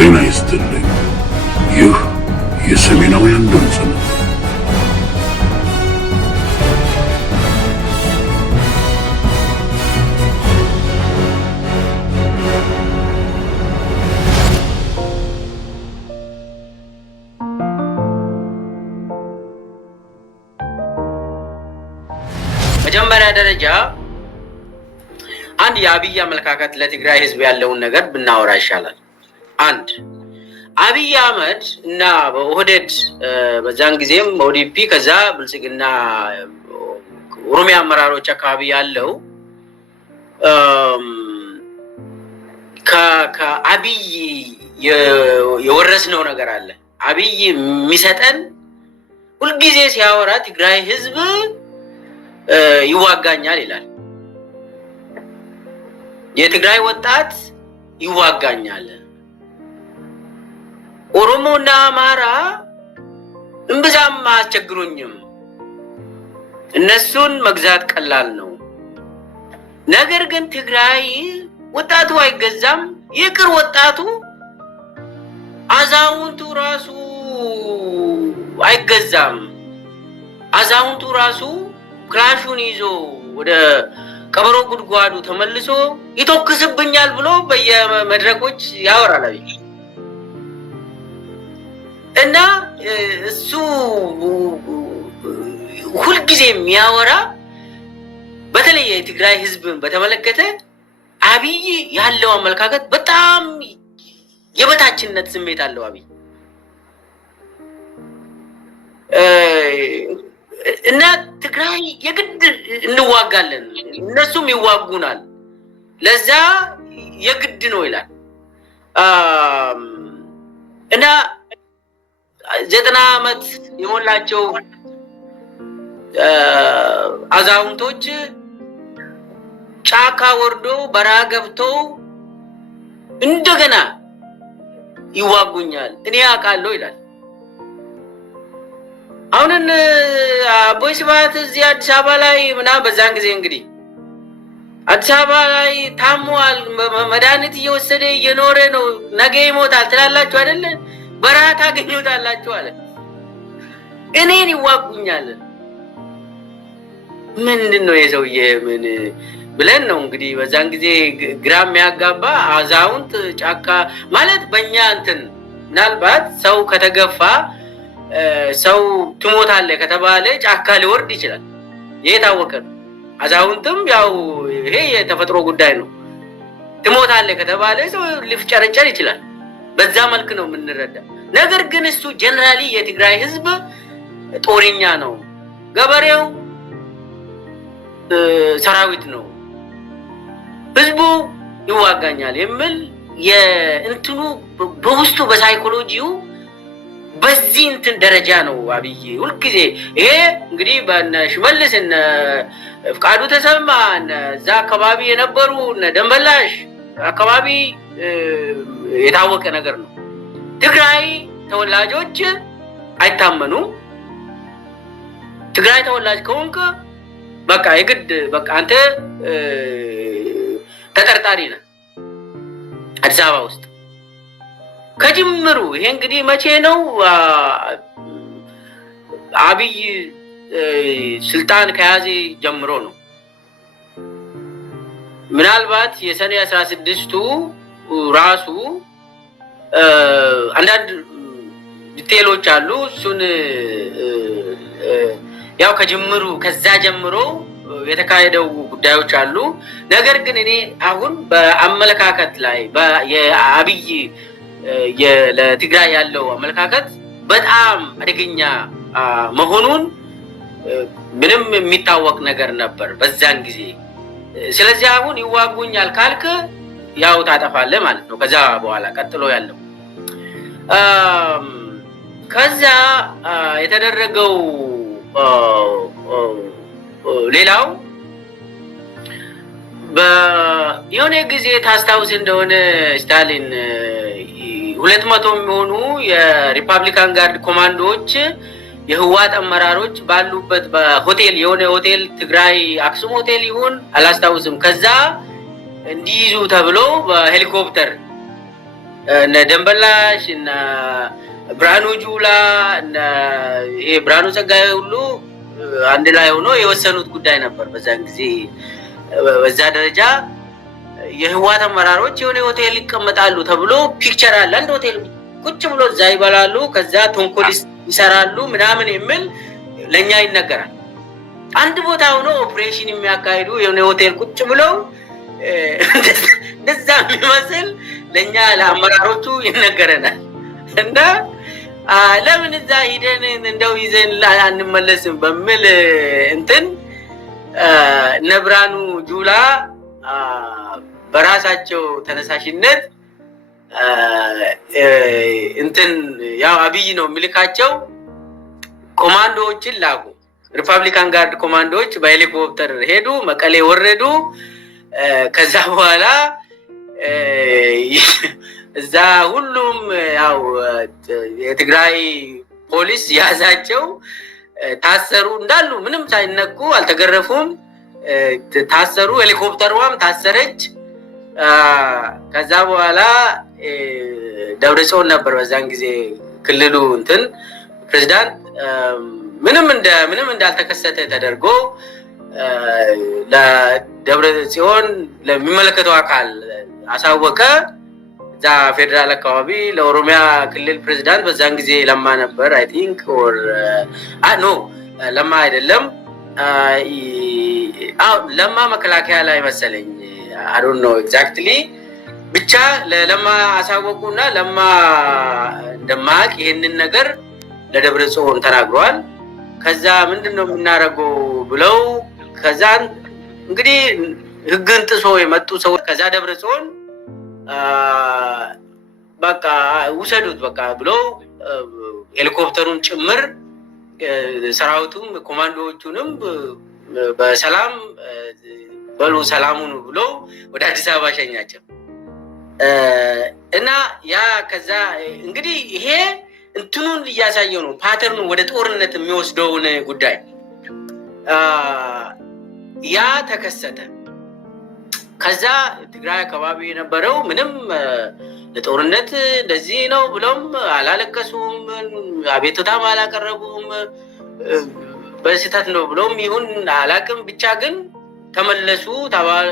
ጤና ይስጥልኝ። ይህ የሰሜናውያን ድምፅ ነው። መጀመሪያ ደረጃ አንድ የአብይ አመለካከት ለትግራይ ህዝብ ያለውን ነገር ብናወራ ይሻላል። አንድ አብይ አህመድ እና በኦህዴድ በዛን ጊዜም ኦዲፒ ከዛ ብልጽግና ኦሮሚያ አመራሮች አካባቢ ያለው ከአብይ የወረስነው ነገር አለ። አብይ የሚሰጠን ሁልጊዜ ሲያወራ ትግራይ ህዝብ ይዋጋኛል ይላል። የትግራይ ወጣት ይዋጋኛል። ኦሮሞና አማራ እምብዛም አያስቸግሩኝም፣ እነሱን መግዛት ቀላል ነው። ነገር ግን ትግራይ ወጣቱ አይገዛም። ይቅር ወጣቱ አዛውንቱ ራሱ አይገዛም። አዛውንቱ ራሱ ክላሹን ይዞ ወደ ቀበሮ ጉድጓዱ ተመልሶ ይተኩስብኛል ብሎ በየመድረኮች ያወራል። እና እሱ ሁልጊዜ የሚያወራ በተለይ የትግራይ ህዝብን በተመለከተ አብይ ያለው አመለካከት በጣም የበታችነት ስሜት አለው። አብይ እና ትግራይ የግድ እንዋጋለን፣ እነሱም ይዋጉናል፣ ለዛ የግድ ነው ይላል። እና 90 ዓመት የሞላቸው አዛውንቶች ጫካ ወርዶ በረሃ ገብቶ እንደገና ይዋጉኛል እኔ አውቃለሁ ይላል። አሁን አቦይ ስብሃት እዚህ አዲስ አበባ ላይ ምናምን በዛን ጊዜ እንግዲህ አዲስ አበባ ላይ ታሟል፣ መድኃኒት እየወሰደ እየኖረ ነው፣ ነገ ይሞታል ትላላችሁ አይደለ? በረሃ ታገኙታላችሁ አለ። እኔን ይዋጉኛል። ምንድን ነው የሰውዬ ምን ብለን ነው እንግዲህ በዛን ጊዜ ግራ የሚያጋባ አዛውንት ጫካ ማለት በእኛ እንትን ምናልባት ሰው ከተገፋ ሰው ትሞታለህ ከተባለ ጫካ ሊወርድ ይችላል። ይሄ የታወቀ ነው። አዛውንትም ያው ይሄ የተፈጥሮ ጉዳይ ነው። ትሞታለህ ከተባለ ሰው ሊፍጨረጨር ይችላል። በዛ መልክ ነው የምንረዳ። ነገር ግን እሱ ጀነራሊ የትግራይ ህዝብ ጦረኛ ነው፣ ገበሬው ሰራዊት ነው፣ ህዝቡ ይዋጋኛል የሚል የእንትኑ በውስጡ በሳይኮሎጂው በዚህ እንትን ደረጃ ነው አብይ ሁልጊዜ። ይሄ እንግዲህ በእነ ሽመልስ እነ ፍቃዱ ተሰማ እዛ አካባቢ የነበሩ እነ ደንበላሽ አካባቢ የታወቀ ነገር ነው። ትግራይ ተወላጆች አይታመኑም። ትግራይ ተወላጅ ከሆንክ በቃ የግድ በቃ አንተ ተጠርጣሪ ነህ አዲስ አበባ ውስጥ ከጅምሩ። ይሄ እንግዲህ መቼ ነው አብይ ስልጣን ከያዘ ጀምሮ ነው። ምናልባት የሰኔ 16ቱ ራሱ አንዳንድ ዲቴሎች አሉ። እሱን ያው ከጅምሩ ከዛ ጀምሮ የተካሄደው ጉዳዮች አሉ። ነገር ግን እኔ አሁን በአመለካከት ላይ የአብይ ለትግራይ ያለው አመለካከት በጣም አደገኛ መሆኑን ምንም የሚታወቅ ነገር ነበር በዛን ጊዜ። ስለዚህ አሁን ይዋጉኛል ካልክ ያው ታጠፋለህ ማለት ነው። ከዛ በኋላ ቀጥሎ ያለው ከዛ የተደረገው ሌላው የሆነ ጊዜ ታስታውስ እንደሆነ ስታሊን 200 የሚሆኑ የሪፐብሊካን ጋርድ ኮማንዶዎች የህዋት አመራሮች ባሉበት በሆቴል የሆነ ሆቴል ትግራይ አክሱም ሆቴል ይሁን አላስታውስም፣ ከዛ እንዲይዙ ተብሎ በሄሊኮፕተር እነ ደንበላሽ እና ብርሃኑ ጁላ እና ይሄ ብርሃኑ ጸጋዬ ሁሉ አንድ ላይ ሆኖ የወሰኑት ጉዳይ ነበር። በዛን ጊዜ በዛ ደረጃ የህወሓት አመራሮች የሆነ ሆቴል ይቀመጣሉ ተብሎ ፒክቸር አለ። አንድ ሆቴል ቁጭ ብሎ እዛ ይበላሉ፣ ከዛ ተንኮል ይሰራሉ ምናምን የሚል ለኛ ይነገራል። አንድ ቦታ ሆኖ ኦፕሬሽን የሚያካሂዱ የሆነ ሆቴል ቁጭ ብለው እንደዛ የሚመስል ለኛ ለአመራሮቹ ይነገረናል። እና ለምን እዛ ሂደን እንደው ይዘን አንመለስም በሚል እንትን እነ ብርሃኑ ጁላ በራሳቸው ተነሳሽነት እንትን ያው አብይ ነው የሚልካቸው ኮማንዶዎችን ላኩ። ሪፐብሊካን ጋርድ ኮማንዶዎች በሄሊኮፕተር ሄዱ፣ መቀሌ ወረዱ። ከዛ በኋላ እዛ ሁሉም ያው የትግራይ ፖሊስ ያዛቸው፣ ታሰሩ። እንዳሉ ምንም ሳይነኩ አልተገረፉም፣ ታሰሩ። ሄሊኮፕተሯም ታሰረች። ከዛ በኋላ ደብረጽዮን ነበር በዛን ጊዜ ክልሉ እንትን ፕሬዝዳንት ምንም እንዳልተከሰተ ተደርጎ ለደብረጽዮን ለሚመለከተው አካል አሳወቀ። እዛ ፌደራል አካባቢ ለኦሮሚያ ክልል ፕሬዝዳንት በዛን ጊዜ ለማ ነበር አይ ቲንክ ኦር ኖ ለማ አይደለም፣ ለማ መከላከያ ላይ መሰለኝ አይ ዶንት ኖ ኤግዛክትሊ። ብቻ ለለማ አሳወቁና ለማ እንደማያውቅ ይሄንን ነገር ለደብረጽዮን ተናግሯል። ከዛ ምንድነው የምናደርገው ብለው ከዛ እንግዲህ ህግን ጥሶ የመጡ ሰዎች ከዛ ደብረጽዮን በቃ ውሰዱት በቃ ብለው ሄሊኮፕተሩን ጭምር ሰራዊቱም ኮማንዶዎቹንም በሰላም በሉ ሰላሙን ብለው ወደ አዲስ አበባ ሸኛቸው። እና ያ ከዛ እንግዲህ ይሄ እንትኑን እያሳየው ነው ፓተርኑ ወደ ጦርነት የሚወስደውን ጉዳይ ያ ተከሰተ። ከዛ ትግራይ አካባቢ የነበረው ምንም ለጦርነት እንደዚህ ነው ብሎም አላለቀሱም፣ አቤቱታም አላቀረቡም። በስህተት ነው ብሎም ይሁን አላቅም፣ ብቻ ግን ተመለሱ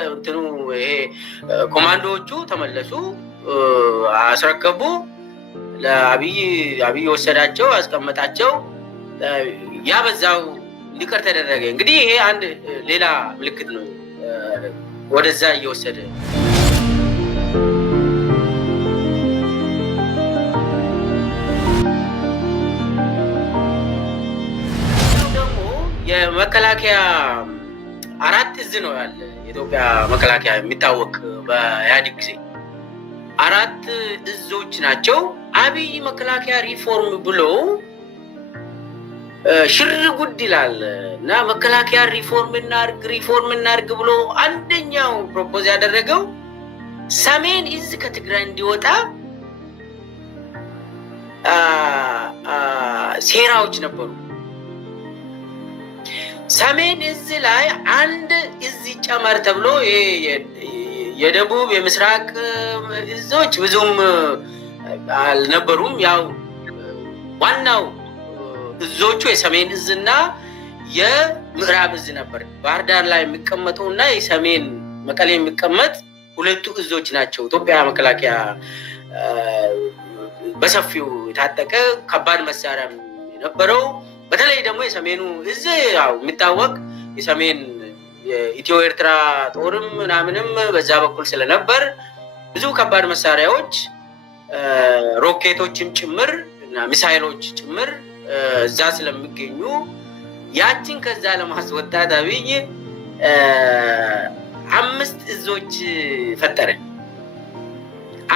እንትኑ ይሄ ኮማንዶዎቹ ተመለሱ፣ አስረከቡ። ለአብይ ወሰዳቸው፣ አስቀመጣቸው። ያ በዛው እንዲቀር ተደረገ። እንግዲህ ይሄ አንድ ሌላ ምልክት ነው ወደዛ እየወሰደ ደግሞ የመከላከያ 4 እዝ ነው ያለ የኢትዮጵያ መከላከያ የሚታወቅ በኢህአዴግ ጊዜ 4 እዞች ናቸው። አብይ መከላከያ ሪፎርም ብሎ ሽር ጉድ ይላል እና መከላከያ ሪፎርም እናርግ ብሎ አንደኛው ፕሮፖዝ ያደረገው ሰሜን እዝ ከትግራይ እንዲወጣ ሴራዎች ነበሩ። ሰሜን እዝ ላይ አንድ እዝ ይጨመር ተብሎ የደቡብ የምስራቅ እዞች ብዙም አልነበሩም። ያው ዋናው እዞቹ የሰሜን እዝና የምዕራብ እዝ ነበር። ባህር ዳር ላይ የሚቀመጠውና የሰሜን መቀሌ የሚቀመጥ 2 እዞች ናቸው። ኢትዮጵያ መከላከያ በሰፊው የታጠቀ ከባድ መሳሪያ የነበረው በተለይ ደግሞ የሰሜኑ እዝ ያው የሚታወቅ የሰሜን የኢትዮ ኤርትራ ጦርም ምናምንም በዛ በኩል ስለነበር ብዙ ከባድ መሳሪያዎች ሮኬቶችም ጭምር እና ሚሳይሎች ጭምር እዛ ስለሚገኙ ያችን ከዛ ለማስወጣት አብይ 5 እዞች ፈጠረ።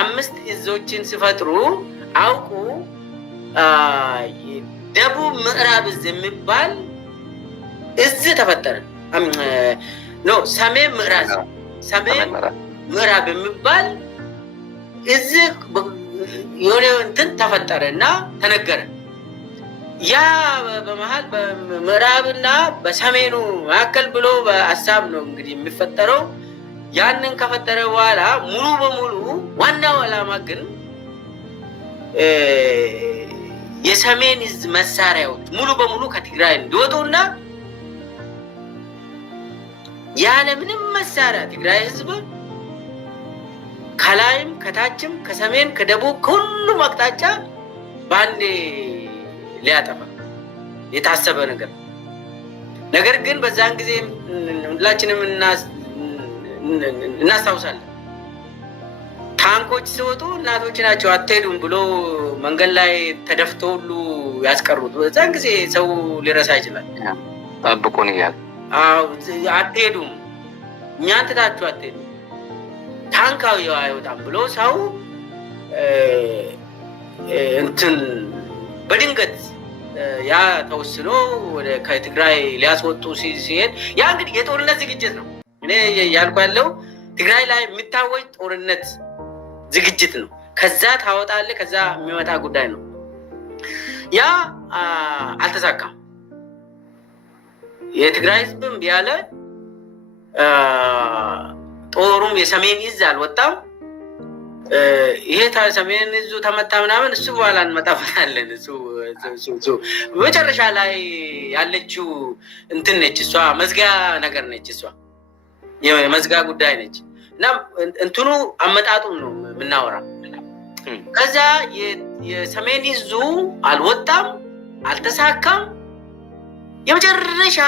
5 እዞችን ሲፈጥሩ አውቁ ደቡብ ምዕራብ እዝ የሚባል እዝ ተፈጠረ። ሰሜን ምዕራብ የሚባል እዝ የሆነ እንትን ተፈጠረ እና ተነገረ። ያ በመሃል በምዕራብና በሰሜኑ መካከል ብሎ በሀሳብ ነው እንግዲህ የሚፈጠረው። ያንን ከፈጠረ በኋላ ሙሉ በሙሉ ዋናው ዓላማ ግን የሰሜን እዝ መሳሪያዎች ሙሉ በሙሉ ከትግራይ እንዲወጡና ያለ ምንም መሳሪያ ትግራይ ህዝብ ከላይም ከታችም ከሰሜን ከደቡብ ከሁሉም አቅጣጫ ባንዴ ሊያጠፋ የታሰበ ነገር ግን በዛን ጊዜ ሁላችንም እናስታውሳለን። ታንኮች ሲወጡ እናቶች ናቸው አትሄዱም ብሎ መንገድ ላይ ተደፍቶ ሁሉ ያስቀሩት። በዛን ጊዜ ሰው ሊረሳ ይችላል። ጠብቁን እያሉ አትሄዱም፣ እኛን ትታችሁ አትሄዱም፣ ታንካዊ አይወጣም ብሎ ሰው እንትን በድንገት ያ ተወስኖ ከትግራይ ሊያስወጡ ሲሄድ ያ እንግዲህ የጦርነት ዝግጅት ነው። እኔ ያልኩ ያለው ትግራይ ላይ የሚታወጅ ጦርነት ዝግጅት ነው። ከዛ ታወጣለህ፣ ከዛ የሚመጣ ጉዳይ ነው። ያ አልተሳካም። የትግራይ ህዝብም ቢያለ ጦሩም የሰሜን እዝ አልወጣም። ይሄ ሰሜን እዙ ተመታ ምናምን እሱ በኋላ እንመጣበታለን። እሱ መጨረሻ ላይ ያለችው እንትን ነች። እሷ መዝጊያ ነገር ነች። እሷ የመዝጊያ ጉዳይ ነች እና እንትኑ አመጣጡን ነው የምናወራ። ከዛ የሰሜን እዙ አልወጣም፣ አልተሳካም። የመጨረሻ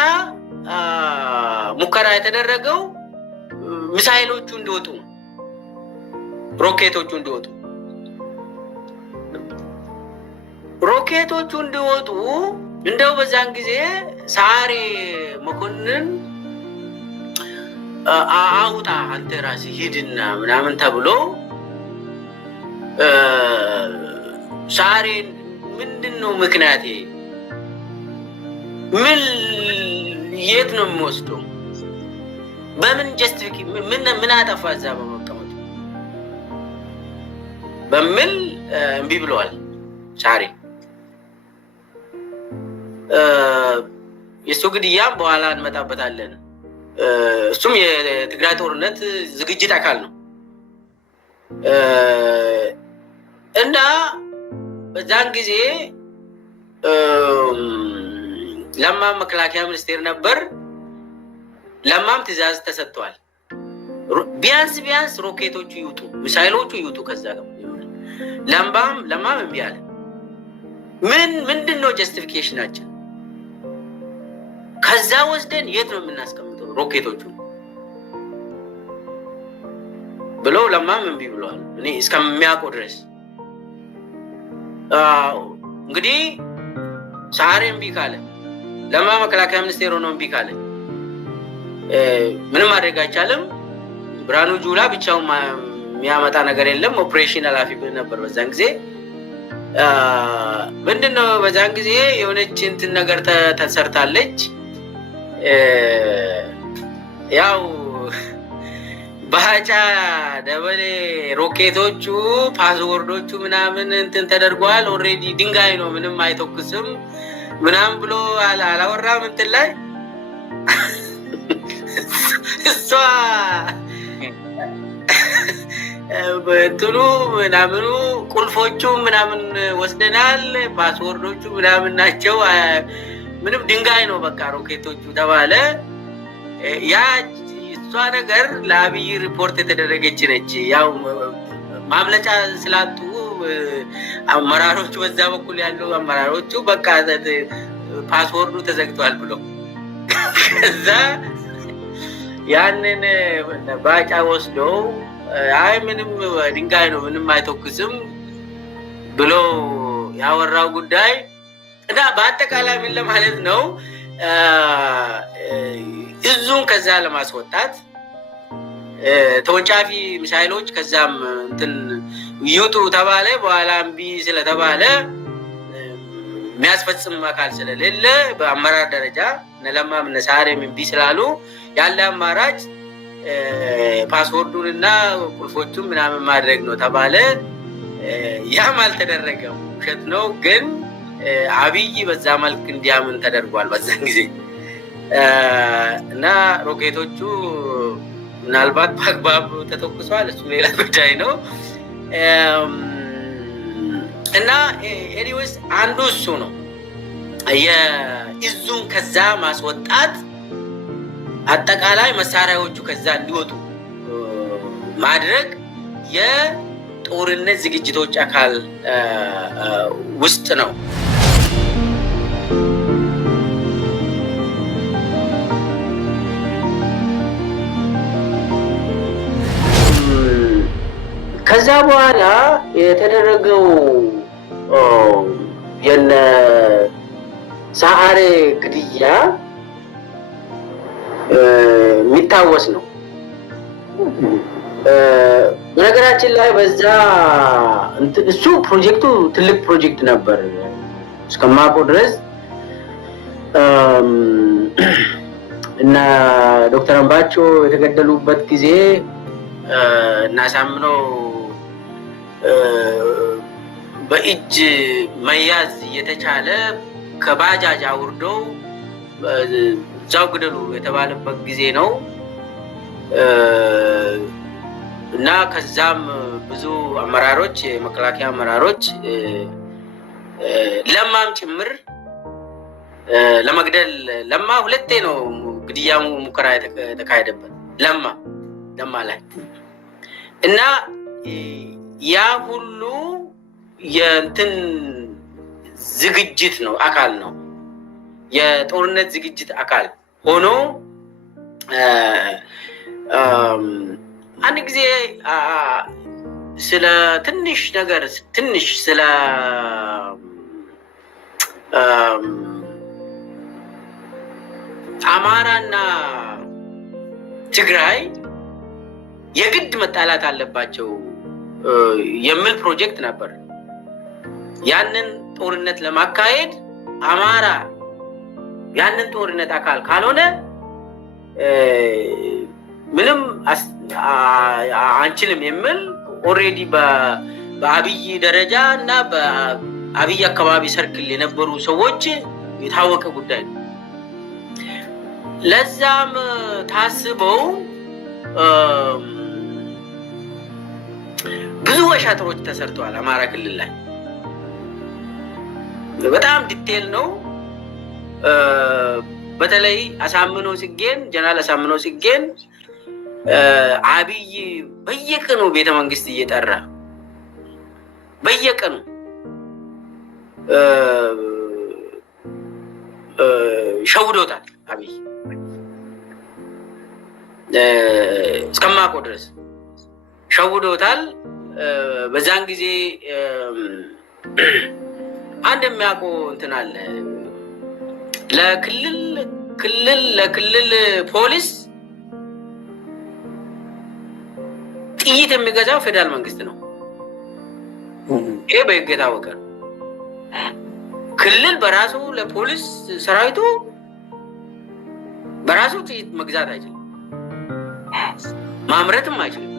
ሙከራ የተደረገው ሚሳይሎቹ እንዲወጡ፣ ሮኬቶቹ እንዲወጡ እንደው በዛን ጊዜ ሰዓሬ መኮንን አውጣ አንተ ራስህ ሂድና ምናምን ተብሎ ሰዓሬን ምንድን ነው ምክንያቴ? ምን የት ነው የሚወስደው? በምን ጀስቲፊክ ምን አጠፋ እዛ በመቀመጡ በምን እምቢ ብለዋል ሰዓሬ። የእሱ ግድያም በኋላ እንመጣበታለን። እሱም የትግራይ ጦርነት ዝግጅት አካል ነው እና በዛን ጊዜ ለማም መከላከያ ሚኒስቴር ነበር። ለማም ትእዛዝ ተሰጥቷል። ቢያንስ ሮኬቶቹ ይውጡ፣ ሚሳይሎቹ ይውጡ። ከዛ ጋር ለማም እምቢ አለ። ምንድን ነው ጀስቲፊኬሽናችን? ከዛ ወስደን የት ነው የምናስቀምጠው ሮኬቶቹ ብለው ለማም እምቢ ብለዋል። እኔ እስከሚያውቀው ድረስ እንግዲህ ሰዓሬ እምቢ ካለ፣ ለማ መከላከያ ሚኒስቴር ሆኖ እምቢ ካለ ምንም ማድረግ አይቻልም። ብርሃኑ ጁላ ብቻውን የሚያመጣ ነገር የለም። ኦፕሬሽን ኃላፊ ነበር በዛን ጊዜ። ምንድነው በዛን ጊዜ የሆነች እንትን ነገር ተሰርታለች። ያው ባጫ ደበሌ ሮኬቶቹ ፓስወርዶቹ ምናምን እንትን ተደርጓል። ኦልሬዲ ድንጋይ ነው ምንም አይተኩስም ምናምን ብሎ አላወራም እንትን ላይ እሷ እንትኑ ምናምኑ ቁልፎቹ ምናምን ወስደናል፣ ፓስወርዶቹ ምናምን ናቸው፣ ምንም ድንጋይ ነው በቃ ሮኬቶቹ ተባለ። ያ እሷ ነገር ለአብይ ሪፖርት የተደረገች ነች። ያው ማምለጫ ስላጡ አመራሮቹ በዛ በኩል ያሉ አመራሮቹ በቃ ፓስወርዱ ተዘግቷል ብሎ ከዛ ያንን ባጫ ወስዶ አይ ምንም ድንጋይ ነው ምንም አይተኩስም ብሎ ያወራው ጉዳይ እና በአጠቃላይ ምን ለማለት ነው እዙን ከዛ ለማስወጣት ተወንጫፊ ሚሳይሎች ከዛም እንትን ይውጡ ተባለ። በኋላ እምቢ ስለተባለ የሚያስፈጽም አካል ስለሌለ በአመራር ደረጃ ለማም ሰዓሬም እምቢ ስላሉ ያለ አማራጭ ፓስወርዱን እና ቁልፎቹን ምናምን ማድረግ ነው ተባለ። ያም አልተደረገም፣ ውሸት ነው። ግን አብይ በዛ መልክ እንዲያምን ተደርጓል በዛን ጊዜ እና ሮኬቶቹ ምናልባት በአግባቡ ተተኩሷል። እሱ ሌላ ጉዳይ ነው። እና ኤኒዌይስ አንዱ እሱ ነው የእዙን ከዛ ማስወጣት አጠቃላይ መሳሪያዎቹ ከዛ እንዲወጡ ማድረግ የጦርነት ዝግጅቶች አካል ውስጥ ነው። ከዛ በኋላ የተደረገው የነ ሰዓሬ ግድያ የሚታወስ ነው። በነገራችን ላይ በዛ እሱ ፕሮጀክቱ ትልቅ ፕሮጀክት ነበር እስከማውቀው ድረስ እና ዶክተር አምባቸው የተገደሉበት ጊዜ እና አሳምነው በእጅ መያዝ እየተቻለ ከባጃጅ አውርደው እዛው ግደሉ የተባለበት ጊዜ ነው እና ከዛም ብዙ አመራሮች የመከላከያ አመራሮች ለማም ጭምር ለመግደል ለማ ሁለቴ ነው ግድያ ሙከራ የተካሄደበት ለማ ላይ እና ያ ሁሉ የእንትን ዝግጅት ነው አካል ነው የጦርነት ዝግጅት አካል ሆኖ አንድ ጊዜ ስለ ትንሽ ነገር ትንሽ ስለ አማራና ትግራይ የግድ መጣላት አለባቸው የሚል ፕሮጀክት ነበር። ያንን ጦርነት ለማካሄድ አማራ ያንን ጦርነት አካል ካልሆነ ምንም አንችልም የሚል ኦሬዲ በአብይ ደረጃ እና በአብይ አካባቢ ሰርክል የነበሩ ሰዎች የታወቀ ጉዳይ ነው። ለዛም ታስበው ብዙ አሻጥሮች ተሰርተዋል። አማራ ክልል ላይ በጣም ዲቴል ነው። በተለይ አሳምነው ጽጌን ጀነራል አሳምነው ጽጌን አብይ በየቀኑ ቤተ መንግስት እየጠራ በየቀኑ ሸውዶታል። አብይ እስከማውቀው ድረስ ሸውዶታል። በዛን ጊዜ አንድ የሚያውቀው እንትን አለ ለክልል ፖሊስ ጥይት የሚገዛው ፌደራል መንግስት ነው። ይሄ በህግ የታወቀ ነው። ክልል በራሱ ለፖሊስ ሰራዊቱ በራሱ ጥይት መግዛት አይችልም፣ ማምረትም አይችልም።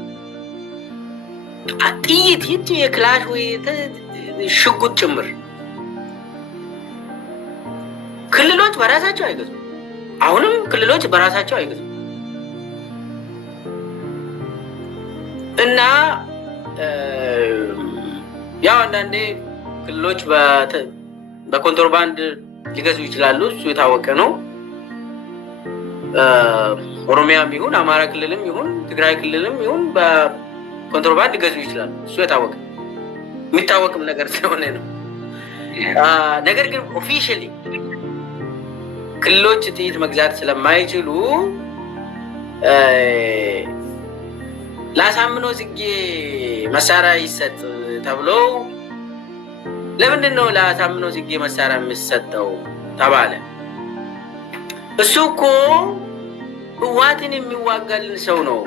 ጥይት ይቺ የክላሽ ወይ ሽጉጥ ጭምር ክልሎች በራሳቸው አይገዙም። አሁንም ክልሎች በራሳቸው አይገዙም እና ያው አንዳንዴ ክልሎች በኮንትሮባንድ ሊገዙ ይችላሉ። እሱ የታወቀ ነው። ኦሮሚያም ይሁን አማራ ክልልም ይሁን ትግራይ ክልልም ይሁን በኮንትሮባንድ ሊገዙ ይችላሉ። እሱ የታወቀ የሚታወቅም ነገር ስለሆነ ነው። ነገር ግን ኦፊሻሊ ክልሎች ጥይት መግዛት ስለማይችሉ ለአሳምነው ጽጌ መሳሪያ ይሰጥ ተብሎ ለምንድን ነው ለአሳምነው ጽጌ መሳሪያ የሚሰጠው ተባለ? እሱ እኮ ህወሓትን የሚዋጋልን ሰው ነው።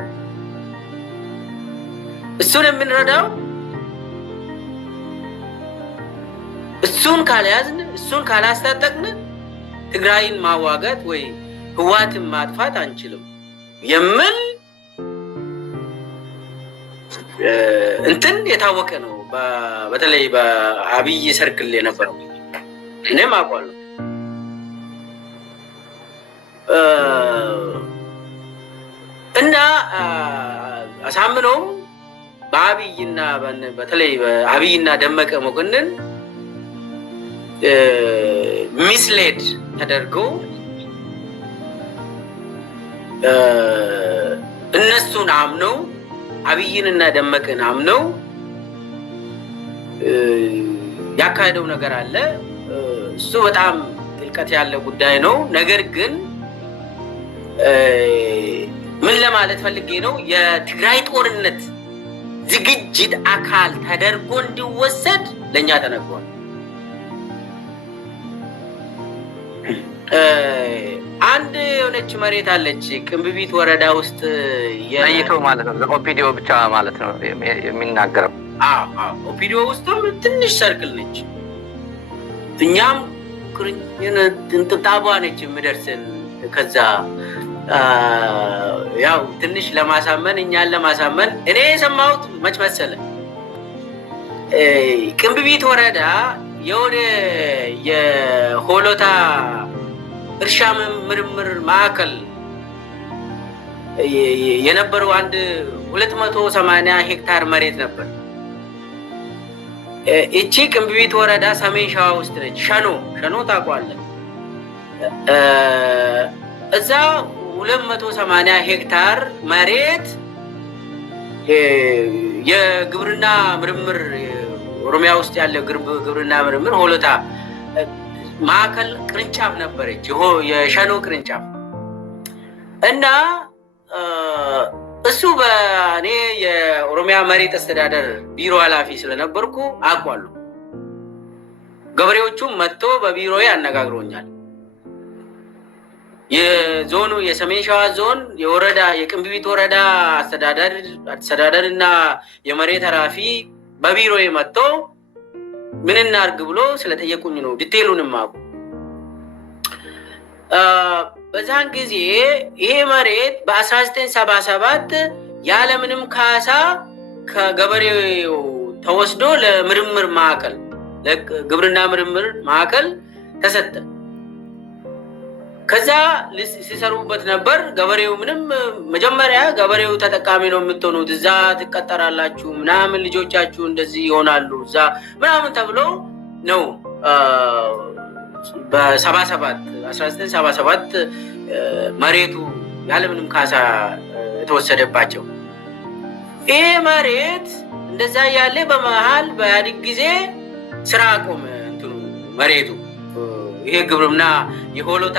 እሱን የምንረዳው እሱን ካልያዝን እሱን ካላስታጠቅን ትግራይን ማዋጋት ወይ ህወሓትን ማጥፋት አንችልም የሚል እንትን የታወቀ ነው። በተለይ በአብይ ሰርክል የነበረው እኔም አውቃለሁ። እና አሳምነው በአብይና በተለይ በአብይና ደመቀ መኮንን ሚስሌድ ተደርገው እነሱን አምነው አብይንና ደመቀን አምነው ያካሄደው ነገር አለ። እሱ በጣም ጥልቀት ያለው ጉዳይ ነው። ነገር ግን ምን ለማለት ፈልጌ ነው፣ የትግራይ ጦርነት ዝግጅት አካል ተደርጎ እንዲወሰድ ለኛ ተነግሯል። አንድ የሆነች መሬት አለች ቅንብቢት ወረዳ ውስጥ ለይቶ ማለት ነው። ኦፒዲዮ ብቻ ማለት ነው የሚናገረው። ኦፒዲዮ ውስጥም ትንሽ ሰርክል ነች። እኛም ጥብጣቧ ነች የምደርሰን። ከዛ ያው ትንሽ ለማሳመን እኛን ለማሳመን እኔ የሰማሁት መች መሰለ፣ ቅንብቢት ወረዳ የሆነ የሆሎታ እርሻ ምርምር ማዕከል የነበረው አንድ 280 ሄክታር መሬት ነበር። እቺ ቅንብቢት ወረዳ ሰሜን ሸዋ ውስጥ ነች። ሸኖ ታውቀዋለህ? እዛ 280 ሄክታር መሬት የግብርና ምርምር ኦሮሚያ ውስጥ ያለ ግብርና ምርምር ሆሎታ ማዕከል ቅርንጫፍ ነበረች፣ የሸኖ ቅርንጫፍ እና እሱ በእኔ የኦሮሚያ መሬት አስተዳደር ቢሮ ኃላፊ ስለነበርኩ አውቃለሁ። ገበሬዎቹም መጥቶ በቢሮዬ አነጋግሮኛል። የዞኑ የሰሜን ሸዋ ዞን የቅንብቢት ወረዳ አስተዳደር እና የመሬት ኃላፊ በቢሮዬ መጥቶ ምን እናድርግ ብሎ ስለጠየቁኝ ነው። ዲቴሉንም አውቁ። በዛን ጊዜ ይሄ መሬት በ1977 ያለምንም ካሳ ከገበሬው ተወስዶ ለምርምር ማዕከል ለግብርና ምርምር ማዕከል ተሰጠ። ከዛ ሲሰሩበት ነበር። ገበሬው ምንም መጀመሪያ ገበሬው ተጠቃሚ ነው የምትሆኑት፣ እዛ ትቀጠራላችሁ ምናምን፣ ልጆቻችሁ እንደዚህ ይሆናሉ እዛ ምናምን ተብሎ ነው በ1977 መሬቱ ያለምንም ካሳ የተወሰደባቸው። ይሄ መሬት እንደዛ ያለ በመሃል በኢህአዴግ ጊዜ ስራ አቆመ። እንትኑ መሬቱ ይሄ ግብርና የሆሎታ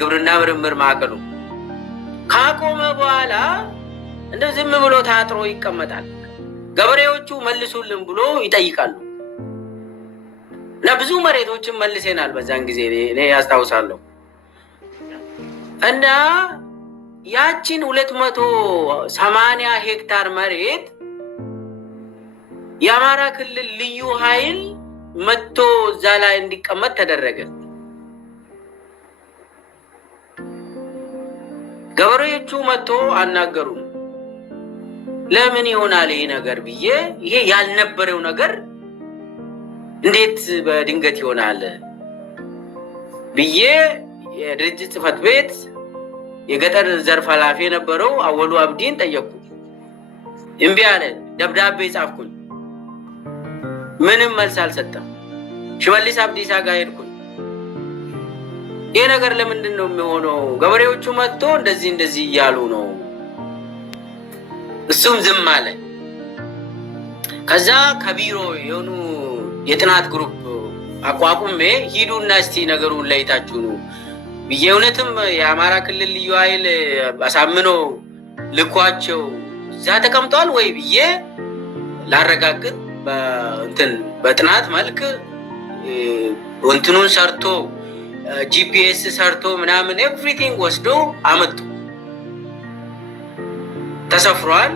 ግብርና ምርምር ማዕከሉ ካቆመ በኋላ እንደው ዝም ብሎ ታጥሮ ይቀመጣል። ገበሬዎቹ መልሱልን ብሎ ይጠይቃሉ። እና ብዙ መሬቶችን መልሰናል በዛን ጊዜ እኔ ያስታውሳለሁ። እና ያቺን 280 ሄክታር መሬት የአማራ ክልል ልዩ ኃይል መጥቶ እዛ ላይ እንዲቀመጥ ተደረገ። ገበሬዎቹ መጥቶ አናገሩ። ለምን ይሆናል ይሄ ነገር ብዬ፣ ይሄ ያልነበረው ነገር እንዴት በድንገት ይሆናል ብዬ የድርጅት ጽሕፈት ቤት የገጠር ዘርፍ ኃላፊ የነበረው አወሉ አብዲን ጠየቁ። እምቢ አለ። ደብዳቤ ጻፍኩኝ። ምንም መልስ አልሰጠም። ሽመልስ አብዲሳ ጋር ሄድኩኝ። ይሄ ነገር ለምንድን ነው የሚሆነው? ገበሬዎቹ መጥቶ እንደዚህ እያሉ ነው። እሱም ዝም አለ። ከዛ ከቢሮ የሆኑ የጥናት ግሩፕ አቋቁሜ ሂዱና እስቲ ነገሩን ለይታችሁ ነው ብዬ፣ እውነትም የአማራ ክልል ልዩ ኃይል አሳምኖ ልኳቸው እዛ ተቀምጧል ወይ ብዬ ላረጋግጥ በጥናት መልክ እንትኑን ሰርቶ ጂፒኤስ ሰርቶ ምናምን ኤቭሪቲንግ ወስዶ አመጡ። ተሰፍሯል።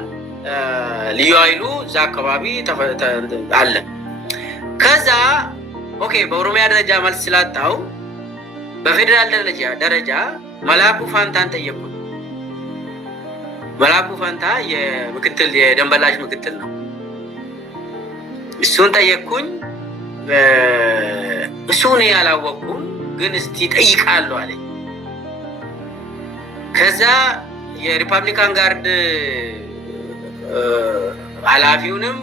ልዩ ኃይሉ እዛ አካባቢ አለ። ከዛ ኦኬ፣ በኦሮሚያ ደረጃ መልስ ስላጣው በፌዴራል ደረጃ መላኩ ፋንታን ጠየቁ። መላኩ ፋንታ የደንበላሽ ምክትል ነው። እሱን ጠየቅኩኝ። እሱ እኔ አላወቅኩም ግን እስቲ ጠይቃለሁ አለኝ። ከዛ የሪፐብሊካን ጋርድ ኃላፊውንም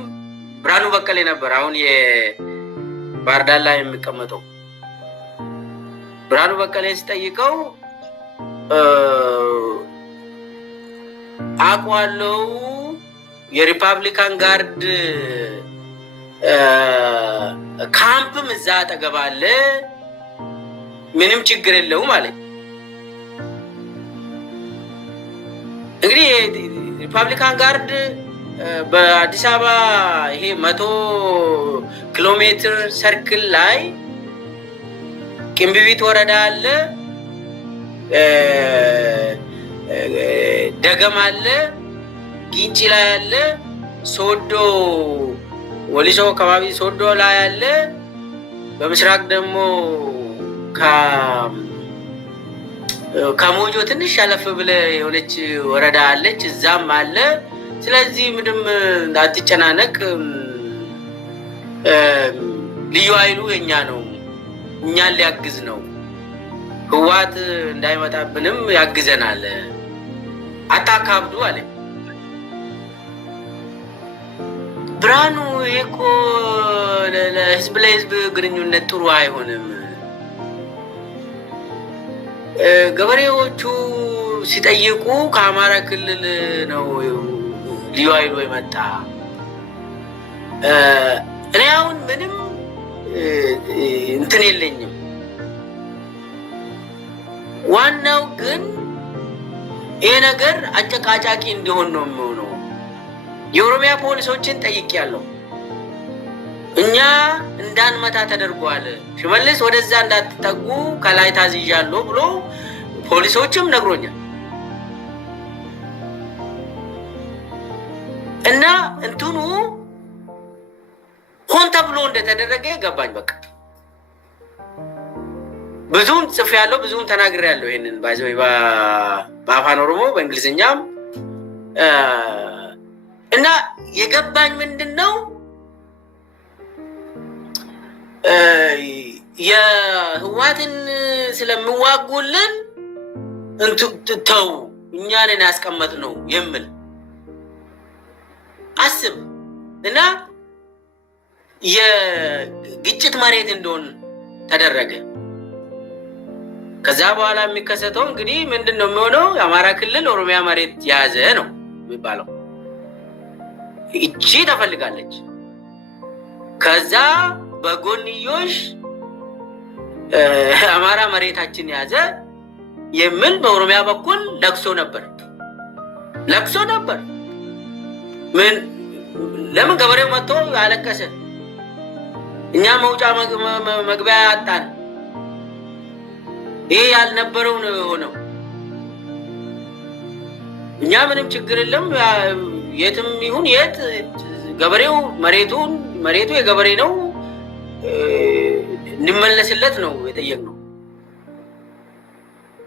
ብርሃኑ በቀለ ነበር፣ አሁን ባህር ዳር ላይ የሚቀመጠው ብርሃኑ በቀለ ሲጠይቀው አቋለው የሪፐብሊካን ጋርድ ካምፕም እዛ አጠገባለ ምንም ችግር የለውም ማለት እንግዲህ ሪፐብሊካን ጋርድ በአዲስ አበባ ይሄ 100 ኪሎ ሜትር ሰርክል ላይ ቂምቢቢት ወረዳ አለ፣ ደገም አለ፣ ጊንጪ ላይ አለ፣ ሶዶ ወሊሶ አካባቢ ሶዶ ላይ አለ፣ በምስራቅ ደግሞ ከሞጆ ትንሽ ያለፍ ብለ የሆነች ወረዳ አለች፣ እዛም አለ። ስለዚህ ምንም እንዳትጨናነቅ፣ ልዩ ኃይሉ የኛ ነው፣ እኛን ሊያግዝ ነው፣ ህወሓት እንዳይመጣብንም ያግዘናል፣ አታካብዱ አለ ብርሃኑ። ይሄ እኮ ለህዝብ ለህዝብ ግንኙነት ጥሩ አይሆንም። ገበሬዎቹ ሲጠይቁ ከአማራ ክልል ነው ልዩ ኃይሉ የመጣ። እኔ አሁን ምንም እንትን የለኝም። ዋናው ግን ይሄ ነገር አጨቃጫቂ እንዲሆን ነው የሚሆነው። የኦሮሚያ ፖሊሶችን ጠይቄያለሁ። እኛ እንዳንመታ ተደርጓል፣ ሽመልስ ወደዛ እንዳትጠጉ ከላይ ታዝዣለሁ ብሎ ፖሊሶችም ነግሮኛል። እና እንትኑ ሆን ተብሎ እንደተደረገ ገባኝ። በቃ ብዙም ጽፍ ያለው ብዙም ተናግሬ ያለው ይሄንን ባይዘው በአፋን ኦሮሞ በእንግሊዝኛም እና የገባኝ ምንድነው የህወሓትን ስለምዋጉልን ተው እኛንን ያስቀመጥነው የሚል አስብ እና የግጭት መሬት እንደሆን ተደረገ። ከዛ በኋላ የሚከሰተው እንግዲህ ምንድነው የሚሆነው? የአማራ ክልል ኦሮሚያ መሬት ያዘ ነው የሚባለው። እቺ ተፈልጋለች። ከዛ በጎንዮሽ አማራ መሬታችን ያዘ የሚል በኦሮሚያ በኩል ለቅሶ ነበር። ምን ለምን ገበሬው መጥቶ ያለቀሰ? እኛ መውጫ መግቢያ ያጣን። ይሄ ያልነበረው ነው የሆነው። እኛ ምንም ችግር የለም፣ የትም ይሁን የት ገበሬው መሬቱ የገበሬ ነው እንመለስለት ነው የጠየቅነው።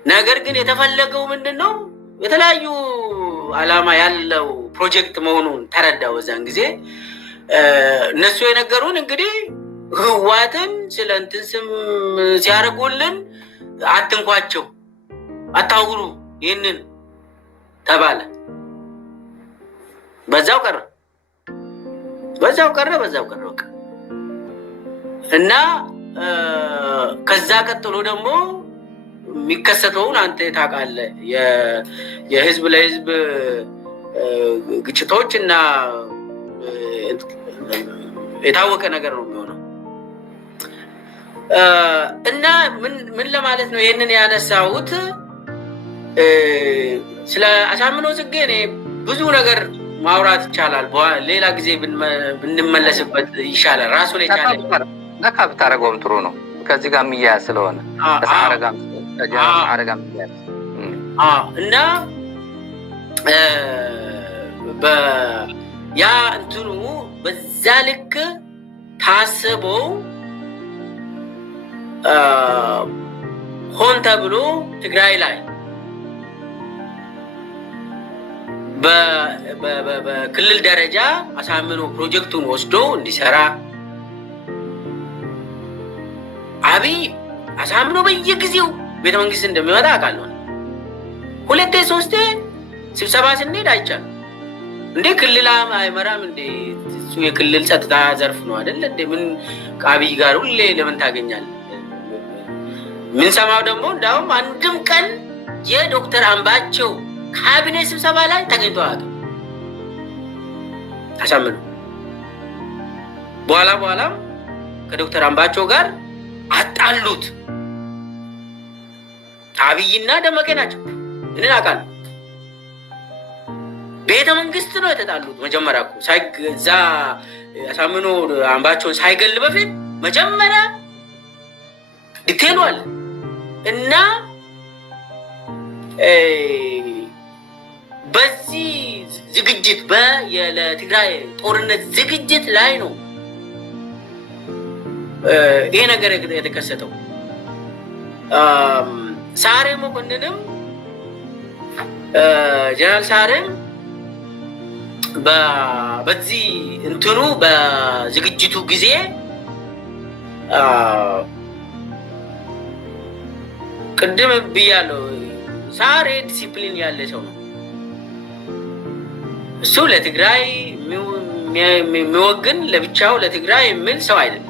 ነገር ግን የተፈለገው ምንድነው? የተለያዩ ዓላማ ያለው ፕሮጀክት መሆኑን ተረዳው። በዛን ጊዜ እነሱ የነገሩን እንግዲህ ህወሓትን ስለ እንትን ስም ሲያደርጉልን አትንኳቸው፣ አታውሩ ይህንን ተባለ። በዛው ቀረ በቃ እና ከዛ ቀጥሎ ደግሞ የሚከሰተውን አንተ ታውቃለህ። የህዝብ ለህዝብ ግጭቶች እና የታወቀ ነገር ነው የሚሆነው። እና ምን ለማለት ነው ይህንን ያነሳሁት? ስለ አሳምነው ጽጌ እኔ ብዙ ነገር ማውራት ይቻላል። ሌላ ጊዜ ብንመለስበት ይሻላል። ራሱን የቻለ ነካ ብታደርገውም ጥሩ ነው። ከዚህ ጋር የሚያያዝ ስለሆነ አረጋ የሚያያዝ እና ያ እንትኑ በዛ ልክ ታስበው ሆን ተብሎ ትግራይ ላይ በክልል ደረጃ አሳምኖ ፕሮጀክቱን ወስዶ እንዲሰራ አብይ አሳምኖ በየጊዜው ቤተ መንግስት እንደሚመጣ አውቃለሁ። 2 3 ስብሰባ ስንሄድ አይቻልም። እንዴ ክልል አይመራም እንዴ? እሱ የክልል ጸጥታ ዘርፍ ነው አይደል እንዴ? ምን ከአብይ ጋር ሁሌ ለምን ታገኛለህ? ምን ሰማው ደግሞ እንዳውም አንድም ቀን የዶክተር አምባቸው ካቢኔ ስብሰባ ላይ ተገኝቶ አያውቅም። አሳምነው በኋላ ከዶክተር አምባቸው ጋር አጣሉት። አብይና ደመቀ ናቸው። እኔን አውቃለሁ። ቤተ መንግስት ነው የተጣሉት። መጀመሪያ እኮ እዛ አሳምነው አምባቸውን ሳይገል በፊት መጀመሪያ ዲቴሉ አለ እና በዚህ ዝግጅት ለትግራይ ጦርነት ዝግጅት ላይ ነው ይሄ ነገር የተከሰተው። ሳሬ መኮንንም ጀነራል ሳሬም በዚህ እንትኑ በዝግጅቱ ጊዜ ቅድም ብያለሁ፣ ሳሬ ዲሲፕሊን ያለ ሰው ነው። እሱ ለትግራይ የሚወግን ለብቻው ለትግራይ የሚል ሰው አይደለም።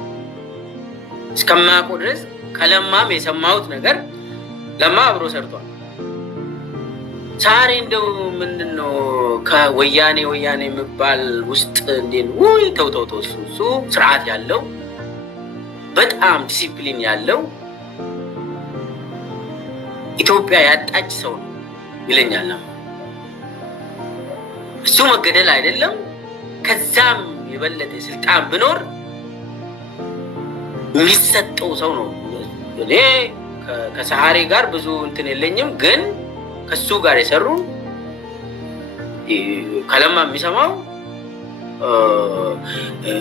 እስከማያውቀው ድረስ ከለማም የሰማሁት ነገር ለማ አብሮ ሰርቷል። ሳሬ እንደው ምንድን ነው ከወያኔ የሚባል ውስጥ እንዴት ወይ ተው እሱ ስርዓት ያለው በጣም ዲሲፕሊን ያለው ኢትዮጵያ ያጣች ሰው ነው ይለኛል። እሱ መገደል አይደለም ከዛም የበለጠ ስልጣን ብኖር የሚሰጠው ሰው ነው። እኔ ከሳሬ ጋር ብዙ እንትን የለኝም፣ ግን ከሱ ጋር የሰሩ ከለማ የሚሰማው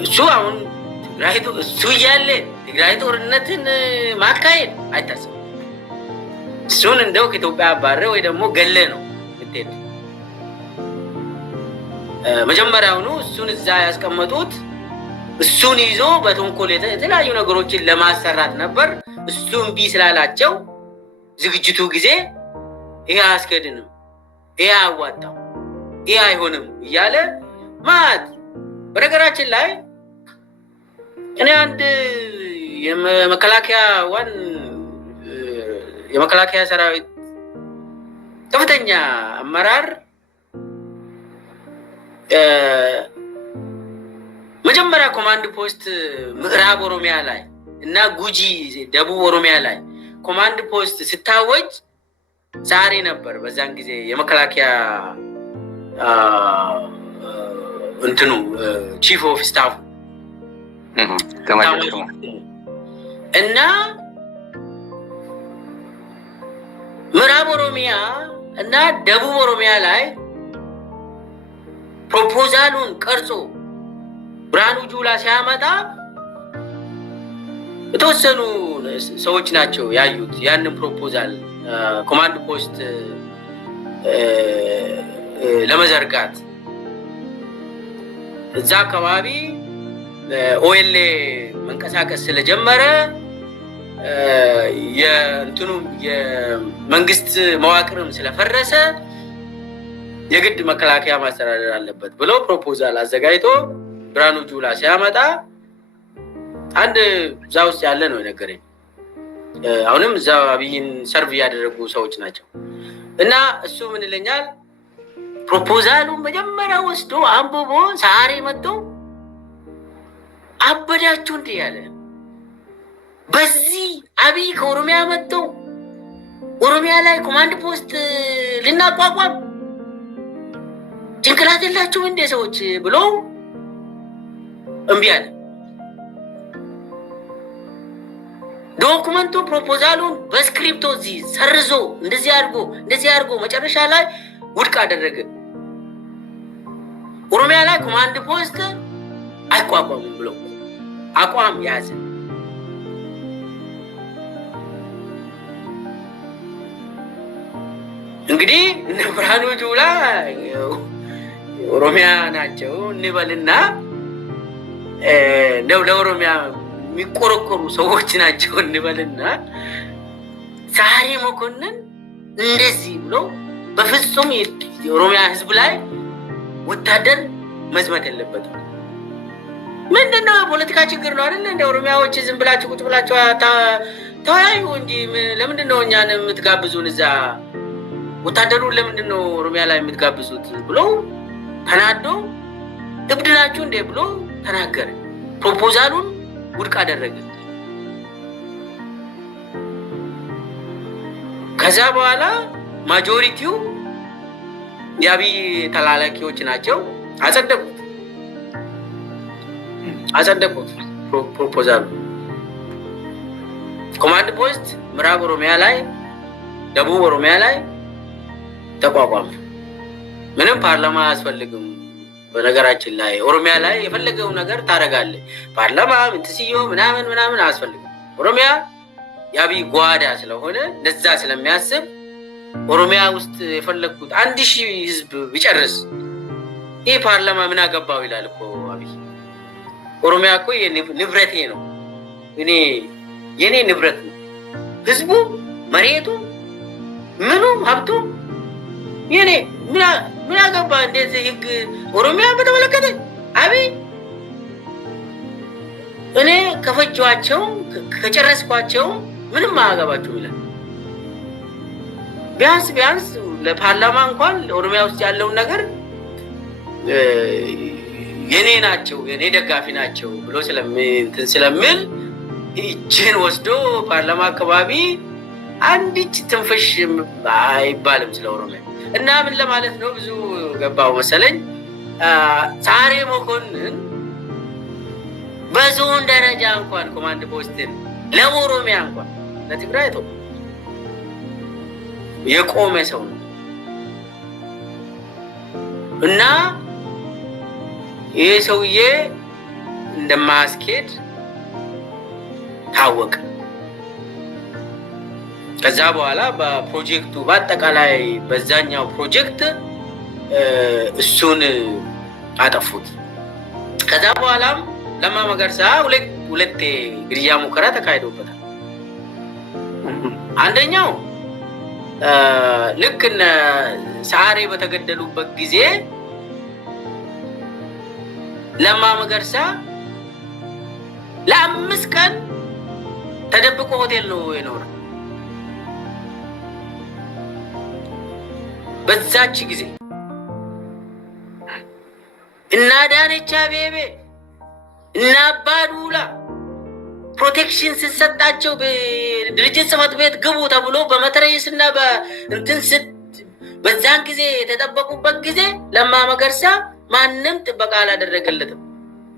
እሱ አሁን እሱ እያለ ትግራይ ጦርነትን ማካሄድ አይታሰብም። እሱን እንደው ከኢትዮጵያ አባረ ወይ ደግሞ ገለ ነው ምትሄድ። መጀመሪያውኑ እሱን እዛ ያስቀመጡት እሱን ይዞ በተንኮል የተለያዩ ነገሮችን ለማሰራት ነበር። እሱ እምቢ ስላላቸው ዝግጅቱ ጊዜ ይሄ አያስኬድንም፣ ይሄ አያዋጣም፣ ይሄ አይሆንም እያለ ማለት። በነገራችን ላይ እኔ አንድ የመከላከያ ሰራዊት ከፍተኛ አመራር መጀመሪያ ኮማንድ ፖስት ምዕራብ ኦሮሚያ ላይ እና ጉጂ ደቡብ ኦሮሚያ ላይ ኮማንድ ፖስት ስታወጅ ሳሬ ነበር። በዛን ጊዜ የመከላከያ እንትኑ ቺፍ ኦፍ ስታፍ እና ምዕራብ ኦሮሚያ እና ደቡብ ኦሮሚያ ላይ ፕሮፖዛሉን ቀርጾ ብርሃኑ ጁላ ሲያመጣ የተወሰኑ ሰዎች ናቸው ያዩት። ያንን ፕሮፖዛል ኮማንድ ፖስት ለመዘርጋት እዛ አካባቢ ኦኤልኤ መንቀሳቀስ ስለጀመረ የእንትኑ የመንግስት መዋቅርም ስለፈረሰ የግድ መከላከያ ማስተዳደር አለበት ብሎ ፕሮፖዛል አዘጋጅቶ ብርሃኑ ጁላ ሲያመጣ አንድ እዛ ውስጥ ያለ ነው የነገረኝ። አሁንም እዛ አብይን ሰርቭ ያደረጉ ሰዎች ናቸው። እና እሱ ምን ይለኛል፣ ፕሮፖዛሉን መጀመሪያ ወስዶ አንብቦ ሳሬ መጥቶ አበዳችሁ እንዲህ ያለ በዚህ አብይ ከኦሮሚያ መጥቶ ኦሮሚያ ላይ ኮማንድ ፖስት ልናቋቋም ጭንቅላት የላችሁም እንደ ሰዎች ብሎ እምቢ አለ። ዶኩመንቱ ፕሮፖዛሉን በስክሪፕቶ እዚህ ሰርዞ እንደዚህ አድርጎ መጨረሻ ላይ ውድቅ አደረገ። ኦሮሚያ ላይ ኮማንድ ፖስት አይቋቋምም ብሎ አቋም ያዘ። እንግዲህ እነ ብርሃኑ ጁላ ኦሮሚያ ናቸው እንበልና እንደው ለኦሮሚያ የሚቆረቆሩ ሰዎች ናቸው እንበልና ሳሬ መኮንን እንደዚህ ብሎ በፍጹም የኦሮሚያ ሕዝብ ላይ ወታደር መዝመት የለበትም። ምንድነው የፖለቲካ ችግር ነው አይደል? እንደ ኦሮሚያዎች ዝም ብላችሁ ቁጭ ብላችሁ ተወያዩ እንጂ ለምንድነው እኛን የምትጋብዙን? እዛ ወታደሩን ለምንድነው ኦሮሚያ ላይ የምትጋብዙት ብሎ ተናዶ እብድ ናችሁ እንዴ ብሎ ተናገረ። ፕሮፖዛሉን ውድቅ አደረገ። ከዛ በኋላ ማጆሪቲው የአብይ ተላላኪዎች ናቸው አጸደቁት ፕሮፖዛሉ። ኮማንድ ፖስት ምዕራብ ኦሮሚያ ላይ ደቡብ ኦሮሚያ ላይ ተቋቋመ። ምንም ፓርላማ አያስፈልግም። በነገራችን ላይ ኦሮሚያ ላይ የፈለገው ነገር ታደርጋለህ። ፓርላማ ምንትስዮ ምናምን አያስፈልግም። ኦሮሚያ የአብይ ጓዳ ስለሆነ እንደዛ ስለሚያስብ ኦሮሚያ ውስጥ የፈለግኩት 1000 ህዝብ ቢጨርስ ይህ ፓርላማ ምን አገባው ይላል እኮ አብይ። ኦሮሚያ እኮ ንብረቴ ነው፣ የኔ ንብረት ነው። ህዝቡ፣ መሬቱ፣ ምኑ ሀብቱ የኔ ምን አገባ? እንዴት ህግ ኦሮሚያ በተመለከተ አብይ እኔ ከፈጇቸው ከጨረስኳቸው ምንም አያገባቸው ይላል። ቢያንስ ለፓርላማ እንኳን ኦሮሚያ ውስጥ ያለውን ነገር የኔ ናቸው የኔ ደጋፊ ናቸው ብሎ ስለሚል እጅን ወስዶ ፓርላማ አካባቢ አንዲች ትንፍሽ አይባልም ስለ ኦሮሚያ። እና ምን ለማለት ነው ብዙ ገባው መሰለኝ። ሳሬ መኮንን በዞን ደረጃ እንኳን ኮማንድ ፖስትን ለኦሮሚያ እንኳን ለትግራይ የቆመ ሰው ነው እና ይህ ሰውዬ እንደማያስኬድ ታወቀ። ከዛ በኋላ በፕሮጀክቱ በአጠቃላይ በዛኛው ፕሮጀክት እሱን አጠፉት። ከዛ በኋላም ለማ መገርሳ ሁለት ግድያ ሙከራ ተካሂዶበታል። አንደኛው ልክ እነ ሰዓሬ በተገደሉበት ጊዜ ለማ መገርሳ ለ5 ቀን ተደብቆ ሆቴል ነው የኖረ። በዛች ጊዜ እና ዳነቻ ቤቤ እና አባዱላ ፕሮቴክሽን ሲሰጣቸው ድርጅት ጽሕፈት ቤት ግቡ ተብሎ በመትረየስና በዛን ጊዜ የተጠበቁበት ጊዜ ለማ መገርሳ ማንም ጥበቃ አላደረገለትም።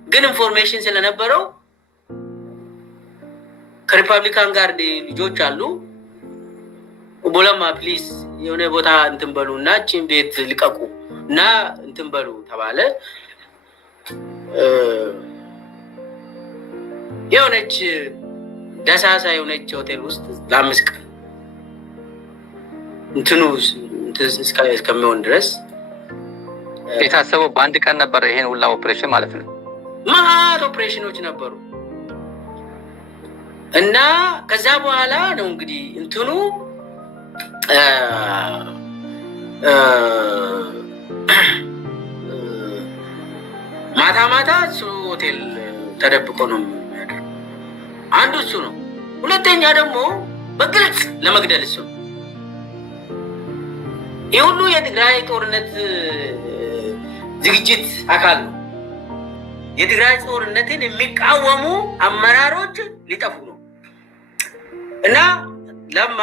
ግን ኢንፎርሜሽን ስለነበረው ከሪፐብሊካን ጋር ልጆች አሉ፣ ቦለማ ፕሊዝ የሆነ ቦታ እንትን በሉ እና እቺን ቤት ልቀቁ እና እንትን በሉ ተባለ። የሆነች ደሳሳ የሆነች ሆቴል ውስጥ ለ5 ቀን እንትኑ እስከሚሆን ድረስ የታሰበው በአንድ ቀን ነበር። ይሄን ሁላ ኦፕሬሽን ማለት ነው። መሀል ኦፕሬሽኖች ነበሩ እና ከዛ በኋላ ነው እንግዲህ እንትኑ ማታ እሱ ሆቴል ተደብቆ ነው የሚያደርገው። አንዱ እሱ ነው። ሁለተኛ ደግሞ በግልጽ ለመግደል እሱ ነው። ይህ ሁሉ የትግራይ ጦርነት ዝግጅት አካል ነው። የትግራይ ጦርነትን የሚቃወሙ አመራሮች ሊጠፉ ነው እና ለማ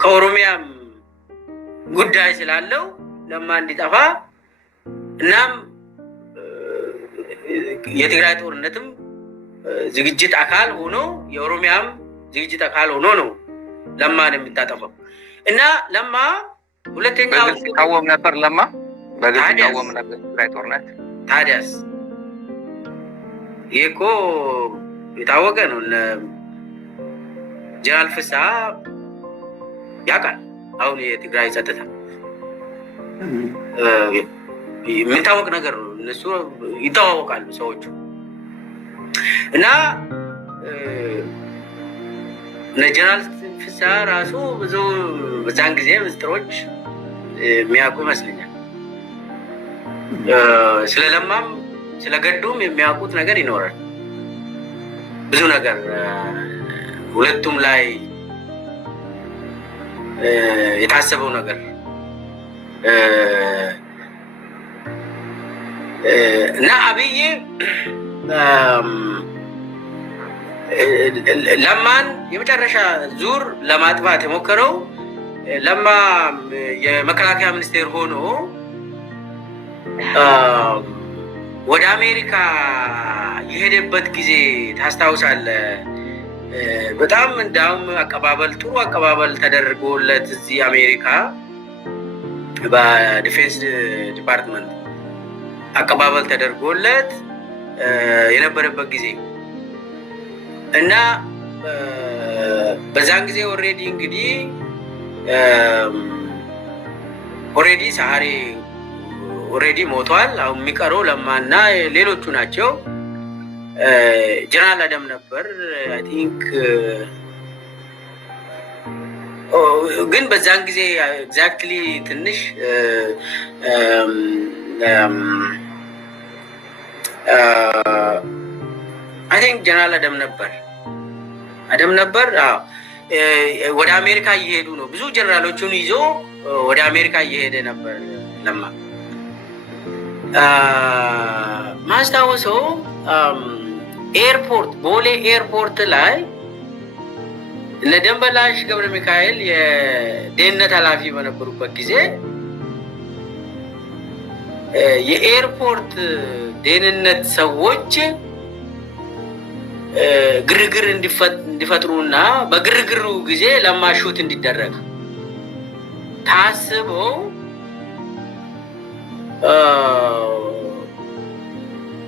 ከኦሮሚያም ጉዳይ ስላለው ለማ እንዲጠፋ እናም የትግራይ ጦርነትም ዝግጅት አካል ሆኖ የኦሮሚያም ዝግጅት አካል ሆኖ ነው ለማን የሚታጠፈው እና ለማ ሁለተኛው ሲቃወም ነበር። ለማ በግልጽ ሲቃወም ነበር ትግራይ ጦርነት። ታዲያስ ይሄ እኮ የታወቀ ነው። ጀነራል ፍስሐ ያውቃል። አሁን የትግራይ ጸጥታ የሚታወቅ ነገር ነው። እነሱ ይተዋወቃሉ ሰዎቹ እና ጀነራል ፍስሐ ራሱ ብዙ በዛን ጊዜ ምስጢሮች የሚያውቁ ይመስለኛል። ስለ ለማም ስለ ገዱም የሚያውቁት ነገር ይኖራል። ብዙ ነገር ሁለቱም ላይ የታሰበው ነገር እና አብይ ለማን የመጨረሻ ዙር ለማጥፋት የሞከረው ለማ የመከላከያ ሚኒስቴር ሆኖ ወደ አሜሪካ የሄደበት ጊዜ ታስታውሳለህ? በጣም እንዳውም አቀባበል ጥሩ አቀባበል ተደርጎለት እዚህ አሜሪካ በዲፌንስ ዲፓርትመንት አቀባበል ተደርጎለት የነበረበት ጊዜ እና በዛን ጊዜ ኦሬዲ ሳሪ ኦሬዲ ሞቷል። አሁን የሚቀረው ለማና ሌሎቹ ናቸው። ጀነራል አደም ነበር አይ ቲንክ። ግን በዛን ጊዜ ኤግዛክትሊ ትንሽ አይ ቲንክ ጀነራል አደም ነበር። ወደ አሜሪካ እየሄዱ ነው። ብዙ ጀነራሎቹን ይዞ ወደ አሜሪካ እየሄደ ነበር ለማ። ማስታወሰው ኤርፖርት ቦሌ ኤርፖርት ላይ እነ ደንበላሽ ገብረ ሚካኤል የደህንነት ኃላፊ በነበሩበት ጊዜ የኤርፖርት ደህንነት ሰዎች ግርግር እንዲፈጥሩና በግርግሩ ጊዜ ለማሹት እንዲደረግ ታስበው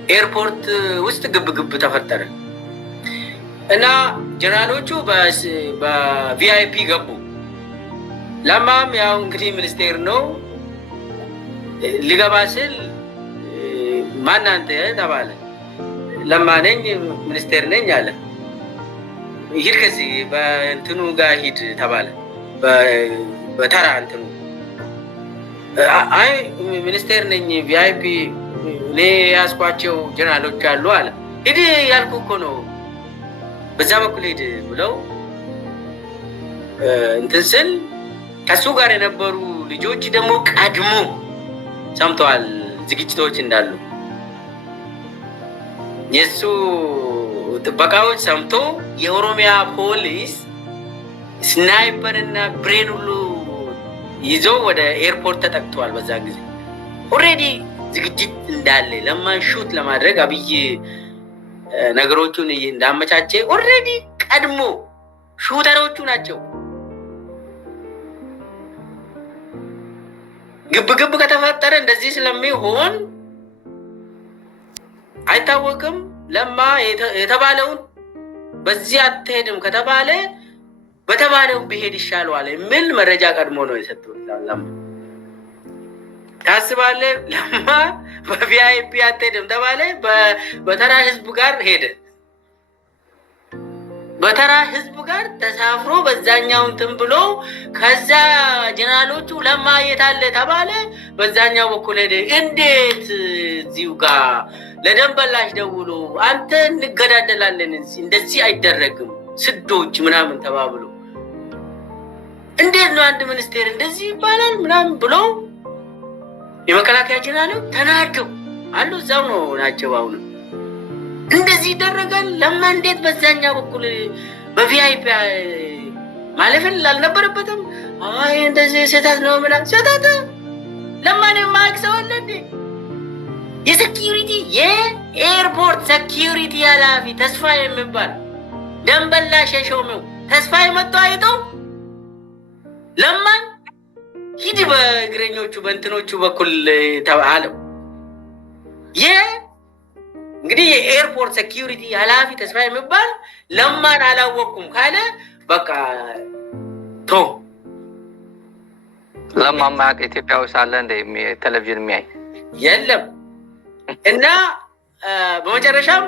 ኤርፖርት ውስጥ ግብግብ ተፈጠረ እና ጀነራሎቹ በቪአይፒ ገቡ። ለማም ያው እንግዲህ ሚኒስቴር ነው ሊገባ ስል ማን አንተ ተባለ። ለማ ነኝ ሚኒስቴር ነኝ አለ። ሂድ ከዚህ በእንትኑ ጋር ሂድ ተባለ። በተራ እንትኑ አይ ሚኒስቴር ነኝ ቪአይፒ እኔ ያስኳቸው ጀነራሎች አሉ አለ። ሂድ ያልኩ እኮ ነው በዛ በኩል ሂድ ብለው እንትን ስል ከሱ ጋር የነበሩ ልጆች ደግሞ ቀድሞ ሰምተዋል ዝግጅቶች እንዳሉ። የሱ ጥበቃዎች ሰምቶ የኦሮሚያ ፖሊስ ስናይፐር እና ብሬን ሁሉ ይዞ ወደ ኤርፖርት ተጠቅቷል። በዛ ጊዜ ኦልሬዲ ዝግጅት እንዳለ ለማን ሹት ለማድረግ አብይ ነገሮቹን እንዳመቻቸ ኦልሬዲ ቀድሞ ሹተሮቹ ናቸው። ግብግብ ከተፈጠረ እንደዚህ ስለሚሆን አይታወቅም። ለማ የተባለውን በዚህ አትሄድም ከተባለ በተባለው ቢሄድ ይሻለዋል የሚል መረጃ ቀድሞ ነው የሰጡት። ለማ ታስባለህ? ለማ በቪአይፒ አትሄድም ተባለ። በተራ ህዝብ ጋር ሄደ። በተራ ህዝብ ጋር ተሳፍሮ በዛኛው እንትን ብሎ ከዛ ጀነራሎቹ ለማ የት አለ ተባለ። በዛኛው በኩል ሄደ። እንዴት እዚሁ ጋር ለደንበላሽ ደውሎ አንተ እንገዳደላለን እንደዚህ አይደረግም ስዶች ምናምን ተባብሎ እንዴት ነው አንድ ሚኒስቴር እንደዚህ ይባላል ምናምን ብሎ የመከላከያ ጀነራሎች ተናደው አሉ። እዛው ነው ናቸው። አሁን እንደዚህ ይደረጋል። ለማ እንዴት በዛኛው በኩል በቪአይፒ ማለፍን አልነበረበትም። አይ እንደዚህ ስህተት ነው ምናምን ስህተት ለማን የማያውቅ አለ እንዴ? የሴኪዩሪቲ የኤርፖርት ሴኪዩሪቲ ኃላፊ ተስፋ የሚባል ደንበላሽ የሾመው ተስፋ የመጣው አይተው ለማን ሂድ በእግረኞቹ በእንትኖቹ በኩል አለው። እንግዲህ የኤርፖርት ሴኪዩሪቲ ኃላፊ ተስፋ የሚባል ለማን አላወቅኩም ካለ በቃ ቶ ለማ ማያውቅ ኢትዮጵያ ውስጥ አለ እንደ ቴሌቪዥን የሚያይ የለም። እና በመጨረሻም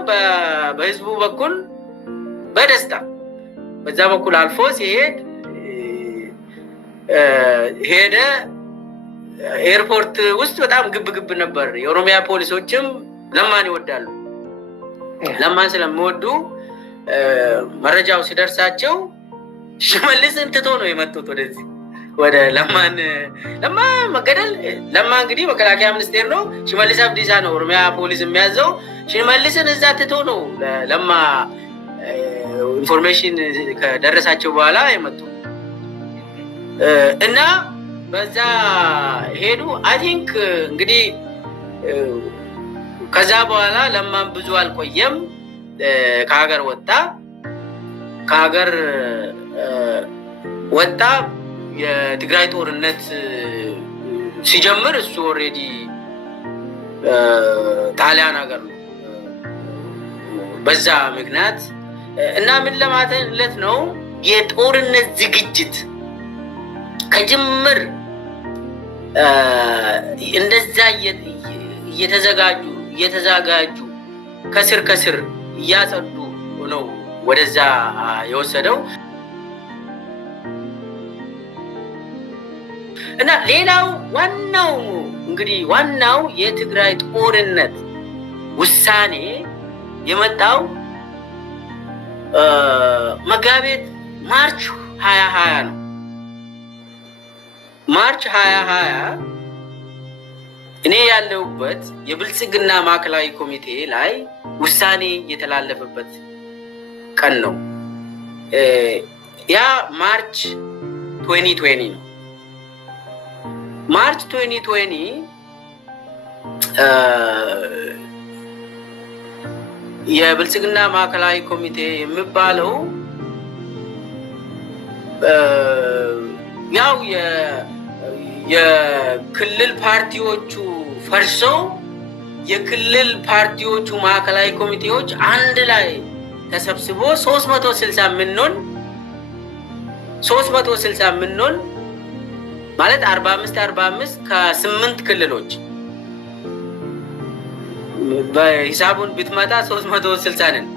በህዝቡ በኩል በደስታ በዛ በኩል አልፎ ሲሄድ ሄደ። ኤርፖርት ውስጥ በጣም ግብ ነበር። የኦሮሚያ ፖሊሶችም ለማን ይወዳሉ። ለማን ስለሚወዱ መረጃው ሲደርሳቸው ሽመልስን ትቶ ነው የመጡት ወደዚህ ወደ ለማን መገደል። ለማ እንግዲህ መከላከያ ሚኒስቴር ነው፣ ሽመልስ አብዲሳ ነው ኦሮሚያ ፖሊስ የሚያዘው። ሽመልስን እዛ ትቶ ነው ለማ ኢንፎርሜሽን ከደረሳቸው በኋላ የመጡ እና በዛ ሄዱ። አይ ቲንክ እንግዲህ ከዛ በኋላ ለማን ብዙ አልቆየም፣ ከሀገር ወጣ። የትግራይ ጦርነት ሲጀምር እሱ ኦልሬዲ ጣሊያን ሀገር ነው። በዛ ምክንያት እና ምን ለማለት ነው የጦርነት ዝግጅት ከጅምር እንደዛ እየተዘጋጁ ከስር እያጸዱ ነው ወደዛ የወሰደው። እና ሌላው ዋናው የትግራይ ጦርነት ውሳኔ የመጣው መጋቢት ማርች 2020 ነው። ማርች 2020 እኔ ያለሁበት የብልጽግና ማዕከላዊ ኮሚቴ ላይ ውሳኔ የተላለፈበት ቀን ነው። ያ ማርች 2020 ነው። ማርች 2020 የብልጽግና ማዕከላዊ ኮሚቴ የሚባለው ያው የክልል ፓርቲዎቹ ፈርሰው የክልል ፓርቲዎቹ ማዕከላዊ ኮሚቴዎች አንድ ላይ ተሰብስቦ 360 ምንሆን ማለት 45 ከ8 ክልሎች በሂሳቡን ብትመጣ 360 ነን።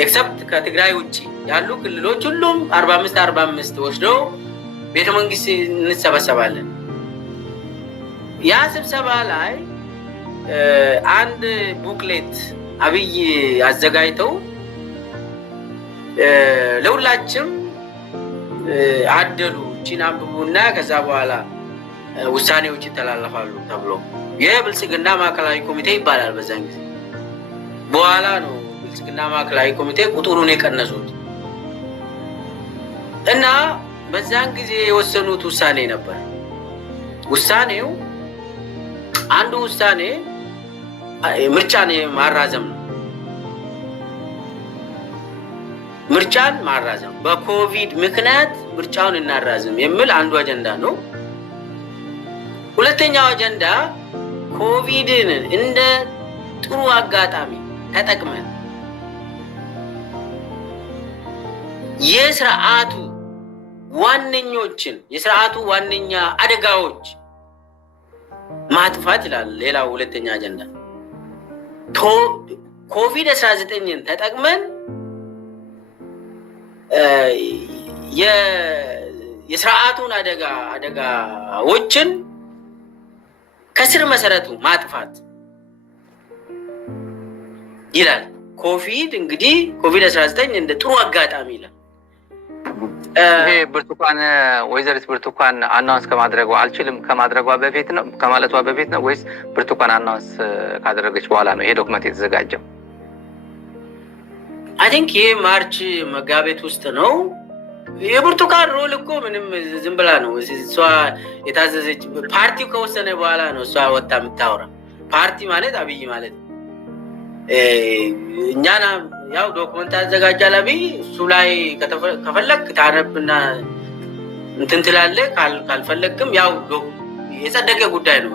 ኤክሰፕት ከትግራይ ውጭ ያሉ ክልሎች ሁሉም 45 ወስደው ቤተ መንግስት እንሰበሰባለን። ያ ስብሰባ ላይ አንድ ቡክሌት አብይ አዘጋጅተው ለሁላችም አደሉ። ቺን አንብቡና ከዛ በኋላ ውሳኔዎች ይተላለፋሉ ተብሎ የብልጽግና ማዕከላዊ ኮሚቴ ይባላል። በዛን ጊዜ በኋላ ነው ብልጽግና ማዕከላዊ ኮሚቴ ቁጥሩን የቀነሱት እና በዛን ጊዜ የወሰኑት ውሳኔ ነበር። ውሳኔው አንዱ ውሳኔ ምርጫን ማራዘም ነው። ምርጫን ማራዘም በኮቪድ ምክንያት ምርጫውን እናራዝም የሚል አንዱ አጀንዳ ነው። ሁለተኛው አጀንዳ ኮቪድን እንደ ጥሩ አጋጣሚ ተጠቅመን የስርዓቱ ዋነኛ አደጋዎች ማጥፋት ይላል። ሌላው ሁለተኛ አጀንዳ ኮቪድ-19ን ተጠቅመን የስርዓቱን አደጋዎችን ከስር መሰረቱ ማጥፋት ይላል። ኮቪድ-19 እንደ ጥሩ አጋጣሚ ይላል። ይሄ ወይዘሪት ብርቱካን አናውንስ ከማድረጓ አልችልም ከማድረጓ በፊት ነው ከማለቷ በፊት ነው ወይስ ብርቱካን አናውንስ ካደረገች በኋላ ነው ይሄ ዶክመንት የተዘጋጀው? አይ ቲንክ ይሄ ማርች መጋቢት ውስጥ ነው። የብርቱካን ሮል እኮ ምንም ዝም ብላ ነው እሷ የታዘዘች። ፓርቲው ከወሰነ በኋላ ነው እሷ ወጣ የምታወራ። ፓርቲ ማለት አብይ ማለት ነው። እኛና ያው ዶክመንት አዘጋጃል አብይ። እሱ ላይ ከፈለክ ታነብና እንትን ትላለህ፣ ካልፈለክም ያው የጸደቀ ጉዳይ ነው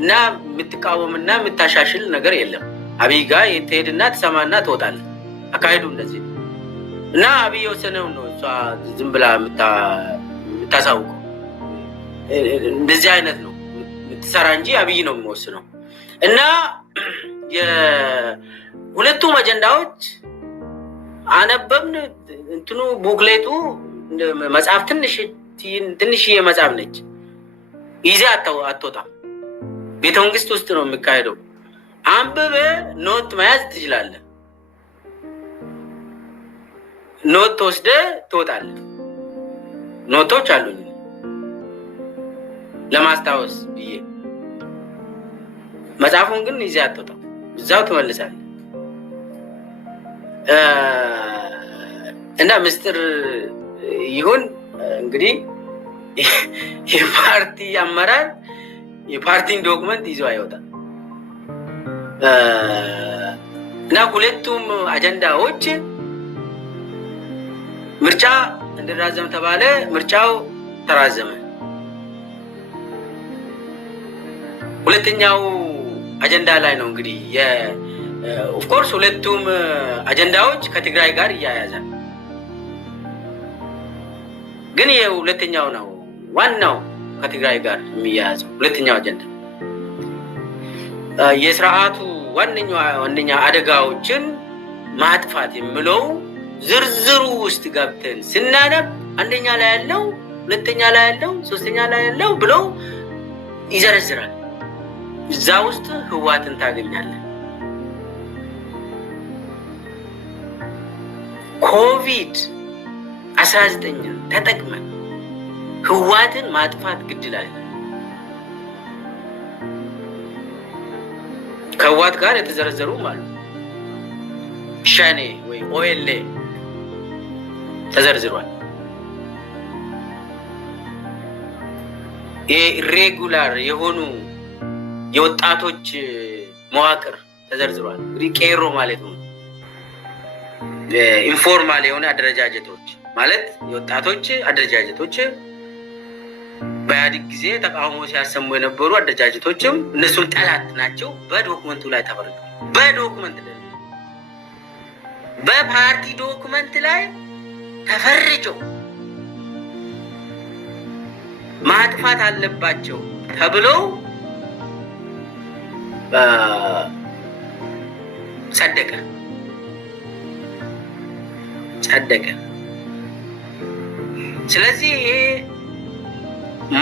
እና የምትቃወምና የምታሻሽል ነገር የለም። አብይ ጋር ትሄድና ትሰማና ትወጣለህ። አካሄዱ እንደዚህ ነው እና አብይ የወሰነው ነው እሷ ዝም ብላ የምታሳውቀው። እንደዚህ አይነት ነው የምትሰራ እንጂ አብይ ነው የሚወስነው። እና የሁለቱም አጀንዳዎች አነበብን። እንትኑ ቡክሌቱ መጽሐፍ ትንሽዬ መጽሐፍ ነች ይዘህ አትወጣም። ቤተ መንግስት ውስጥ ነው የሚካሄደው። አንብበ ኖት መያዝ ትችላለህ። ኖት ወስደ ትወጣለህ። ኖቶች አሉኝ ለማስታወስ ብዬ። መጽሐፉን ግን ይዘህ አትወጣም፣ እዛው ትመልሳለህ። እና ምስጢር ይሁን እንግዲህ የፓርቲ አመራር የፓርቲን ዶክመንት ይዞ አይወጣም። እና ሁለቱም አጀንዳዎች ምርጫ እንዲራዘም ተባለ። ምርጫው ተራዘመ። ሁለተኛው አጀንዳ ላይ ነው እንግዲህ ኦፍኮርስ ሁለቱም አጀንዳዎች ከትግራይ ጋር እያያዛል። ግን የሁለተኛው ነው ዋናው ከትግራይ ጋር የሚያያዘው ሁለተኛው አጀንዳ የስርዓቱ ዋነኛ አደጋዎችን ማጥፋት የሚለው ዝርዝሩ ውስጥ ገብተን ስናነብ አንደኛ ላይ ያለው፣ ሁለተኛ ላይ ያለው፣ ሶስተኛ ላይ ያለው ብለው ይዘረዝራል። እዛ ውስጥ ህወሓትን ታገኛለህ። ኮቪድ-19 ተጠቅመን ህወሓትን ማጥፋት ግድ ይላል። ከህወሓት ጋር የተዘረዘሩ ማለት ሸኔ ወይ ኦኤልኤ ተዘርዝሯል። ኢሬጉላር የሆኑ የወጣቶች መዋቅር ተዘርዝሯል። እንግዲህ ቄሮ ማለት ነው። ኢንፎርማል የሆነ አደረጃጀቶች ማለት የወጣቶች አደረጃጀቶች በኢህአዴግ ጊዜ ተቃውሞ ሲያሰሙ የነበሩ አደረጃጀቶችም እነሱም ጠላት ናቸው። በዶክመንቱ ላይ ተፈርጇል። በዶክመንት ላይ በፓርቲ ዶክመንት ላይ ተፈርጀው ማጥፋት አለባቸው ተብለው ጸደቀ። ስለዚህ ይሄ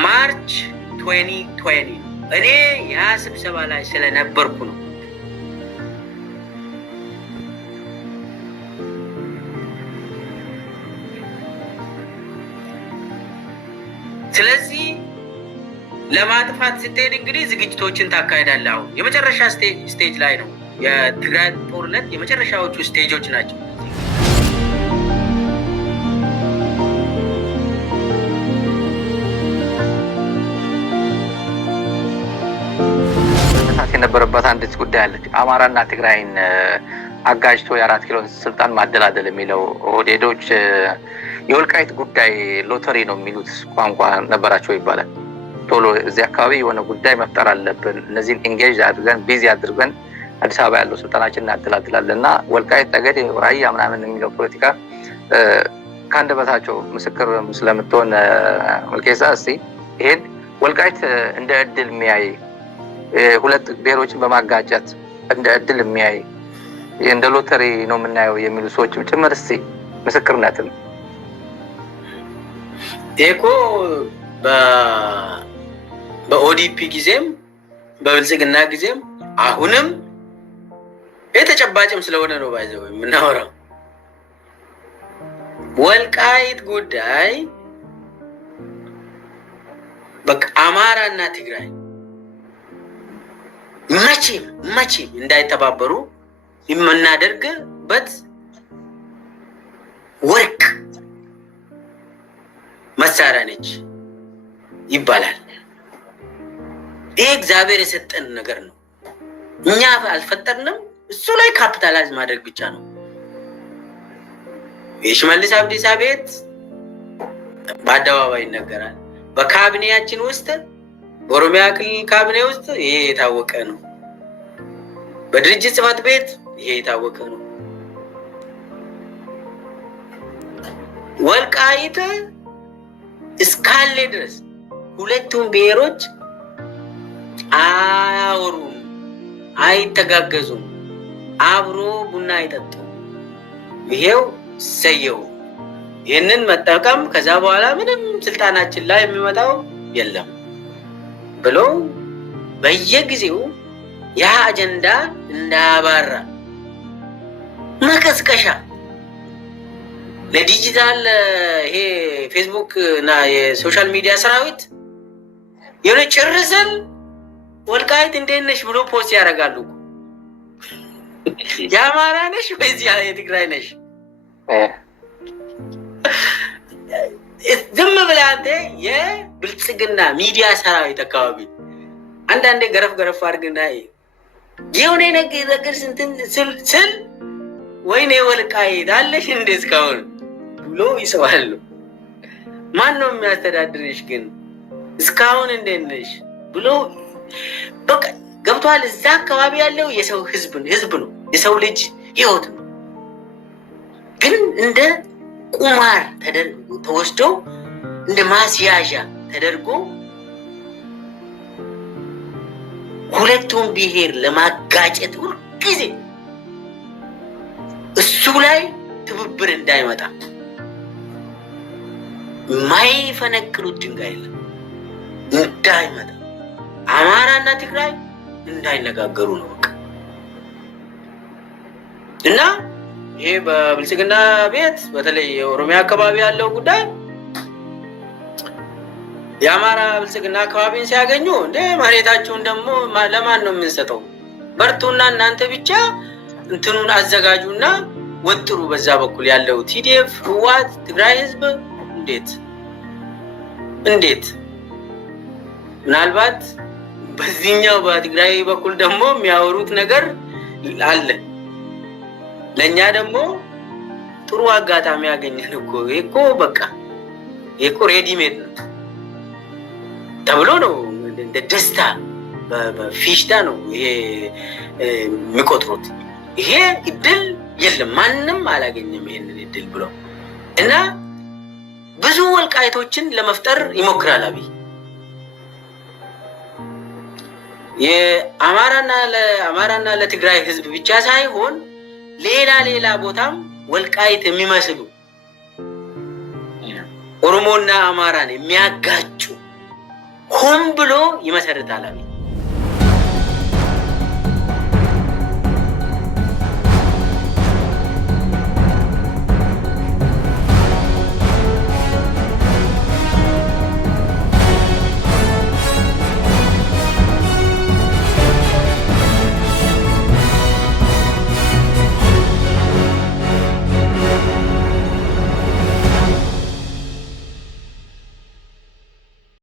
ማርች 2020 እኔ ያ ስብሰባ ላይ ስለነበርኩ ነው። ስለዚህ ለማጥፋት ስትሄድ እንግዲህ ዝግጅቶችን ታካሄዳለህ። አሁን የመጨረሻ ስቴጅ ላይ ነው። የትግራይ ጦርነት የመጨረሻዎቹ ስቴጆች ናቸው። የነበረበት አንዲት ጉዳይ አለች። አማራና ትግራይን አጋጅቶ የ4 ኪሎን ስልጣን ማደላደል የሚለው ኦህዴዶች የወልቃይት ጉዳይ ሎተሪ ነው የሚሉት ቋንቋ ነበራቸው ይባላል። ቶሎ እዚህ አካባቢ የሆነ ጉዳይ መፍጠር አለብን፣ እነዚህን ኢንጌጅ አድርገን ቢዚ አድርገን አዲስ አበባ ያለው ስልጣናችን እናደላድላለን እና ወልቃይት ጠገዴ፣ ራያ ምናምን የሚለው ፖለቲካ ከአንደበታቸው ምስክር ስለምትሆን መልኬሳ፣ እስቲ ይሄን ወልቃይት እንደ እድል የሚያይ ሁለት ብሔሮችን በማጋጨት እንደ እድል የሚያይ እንደ ሎተሪ ነው የምናየው የሚሉ ሰዎችም ጭምር እስቲ ምስክርነትን እኮ በኦዲፒ ጊዜም በብልጽግና ጊዜም አሁንም የተጨባጭም ስለሆነ ነው ባይዘው የምናወራው። ወልቃይት ጉዳይ በቃ አማራና ትግራይ መቼም እንዳይተባበሩ የምናደርግበት ወርቅ መሳሪያ ነች ይባላል። ይሄ እግዚአብሔር የሰጠን ነገር ነው። እኛ አልፈጠርንም። እሱ ላይ ካፒታላይዝ ማድረግ ብቻ ነው። የሽመልስ አብዲሳ ቤት በአደባባይ ይነገራል። በካቢኔያችን ውስጥ በኦሮሚያ ክልል ካቢኔ ውስጥ ይሄ የታወቀ ነው። በድርጅት ጽሕፈት ቤት ይሄ የታወቀ ነው። ወልቃይት እስካለ ድረስ ሁለቱም ብሔሮች አያወሩም፣ አይተጋገዙም፣ አብሮ ቡና አይጠጡም። ይሄው ሰየው ይህንን መጠቀም ከዛ በኋላ ምንም ስልጣናችን ላይ የሚመጣው የለም። ብሎ በየጊዜው ያ አጀንዳ እንዳያባራ መቀስቀሻ ለዲጂታል ይሄ ፌስቡክ እና የሶሻል ሚዲያ ሰራዊት የሆነ ጭርሰን ወልቃይት እንዴት ነሽ ብሎ ፖስት ያደርጋሉ። የአማራ ነሽ ወይስ የትግራይ ነሽ? ዝም ብለህ አንተ የብልጽግና ሚዲያ ሰራዊት አካባቢ አንዳንዴ ገረፍ ገረፍ አድርግና የሆነ ነገር ስንትን ስል ወይኔ ወልቃይት አለሽ እንደ እስካሁን ብሎ ይሰዋሉ። ማን ነው የሚያስተዳድርሽ ግን እስካሁን እንዴት ነሽ ብሎ በቃ ገብቷል። እዛ አካባቢ ያለው የሰው ህዝብ ነው፣ የሰው ልጅ ህይወት ነው። ግን እንደ ቁማር ተወስዶ እንደ ማስያዣ ተደርጎ ሁለቱን ብሔር ለማጋጨት ሁልጊዜ እሱ ላይ ትብብር እንዳይመጣ የማይፈነቅሉት ድንጋይ የለም። እንዳይመጣ አማራና ትግራይ እንዳይነጋገሩ ነው በቃ። እና ይሄ በብልጽግና ቤት በተለይ የኦሮሚያ አካባቢ ያለው ጉዳይ የአማራ ብልጽግና አካባቢን ሲያገኙ እንደ መሬታችሁን ደግሞ ለማን ነው የምንሰጠው? በርቱና እናንተ ብቻ እንትኑን አዘጋጁና ወጥሩ። በዛ በኩል ያለው ቲዲኤፍ፣ ህወሓት፣ ትግራይ ህዝብ እንዴት ምናልባት በዚህኛው በትግራይ በኩል ደግሞ የሚያወሩት ነገር አለ። ለኛ ደግሞ ጥሩ አጋጣሚ ያገኘን እኮ እኮ በቃ እኮ ሬዲሜድ ነው ተብሎ ነው እንደ ደስታ በፊሽታ ነው ይሄ የሚቆጥሩት። ይሄ እድል የለም ማንም አላገኘም ይሄንን እድል ብሎ እና ብዙ ወልቃይቶችን ለመፍጠር ይሞክራል አብይ። የአማራና ለትግራይ ህዝብ ብቻ ሳይሆን ሌላ ቦታም ወልቃይት የሚመስሉ ኦሮሞና አማራን የሚያጋጩ ሆን ብሎ ይመሰርታል አብይ።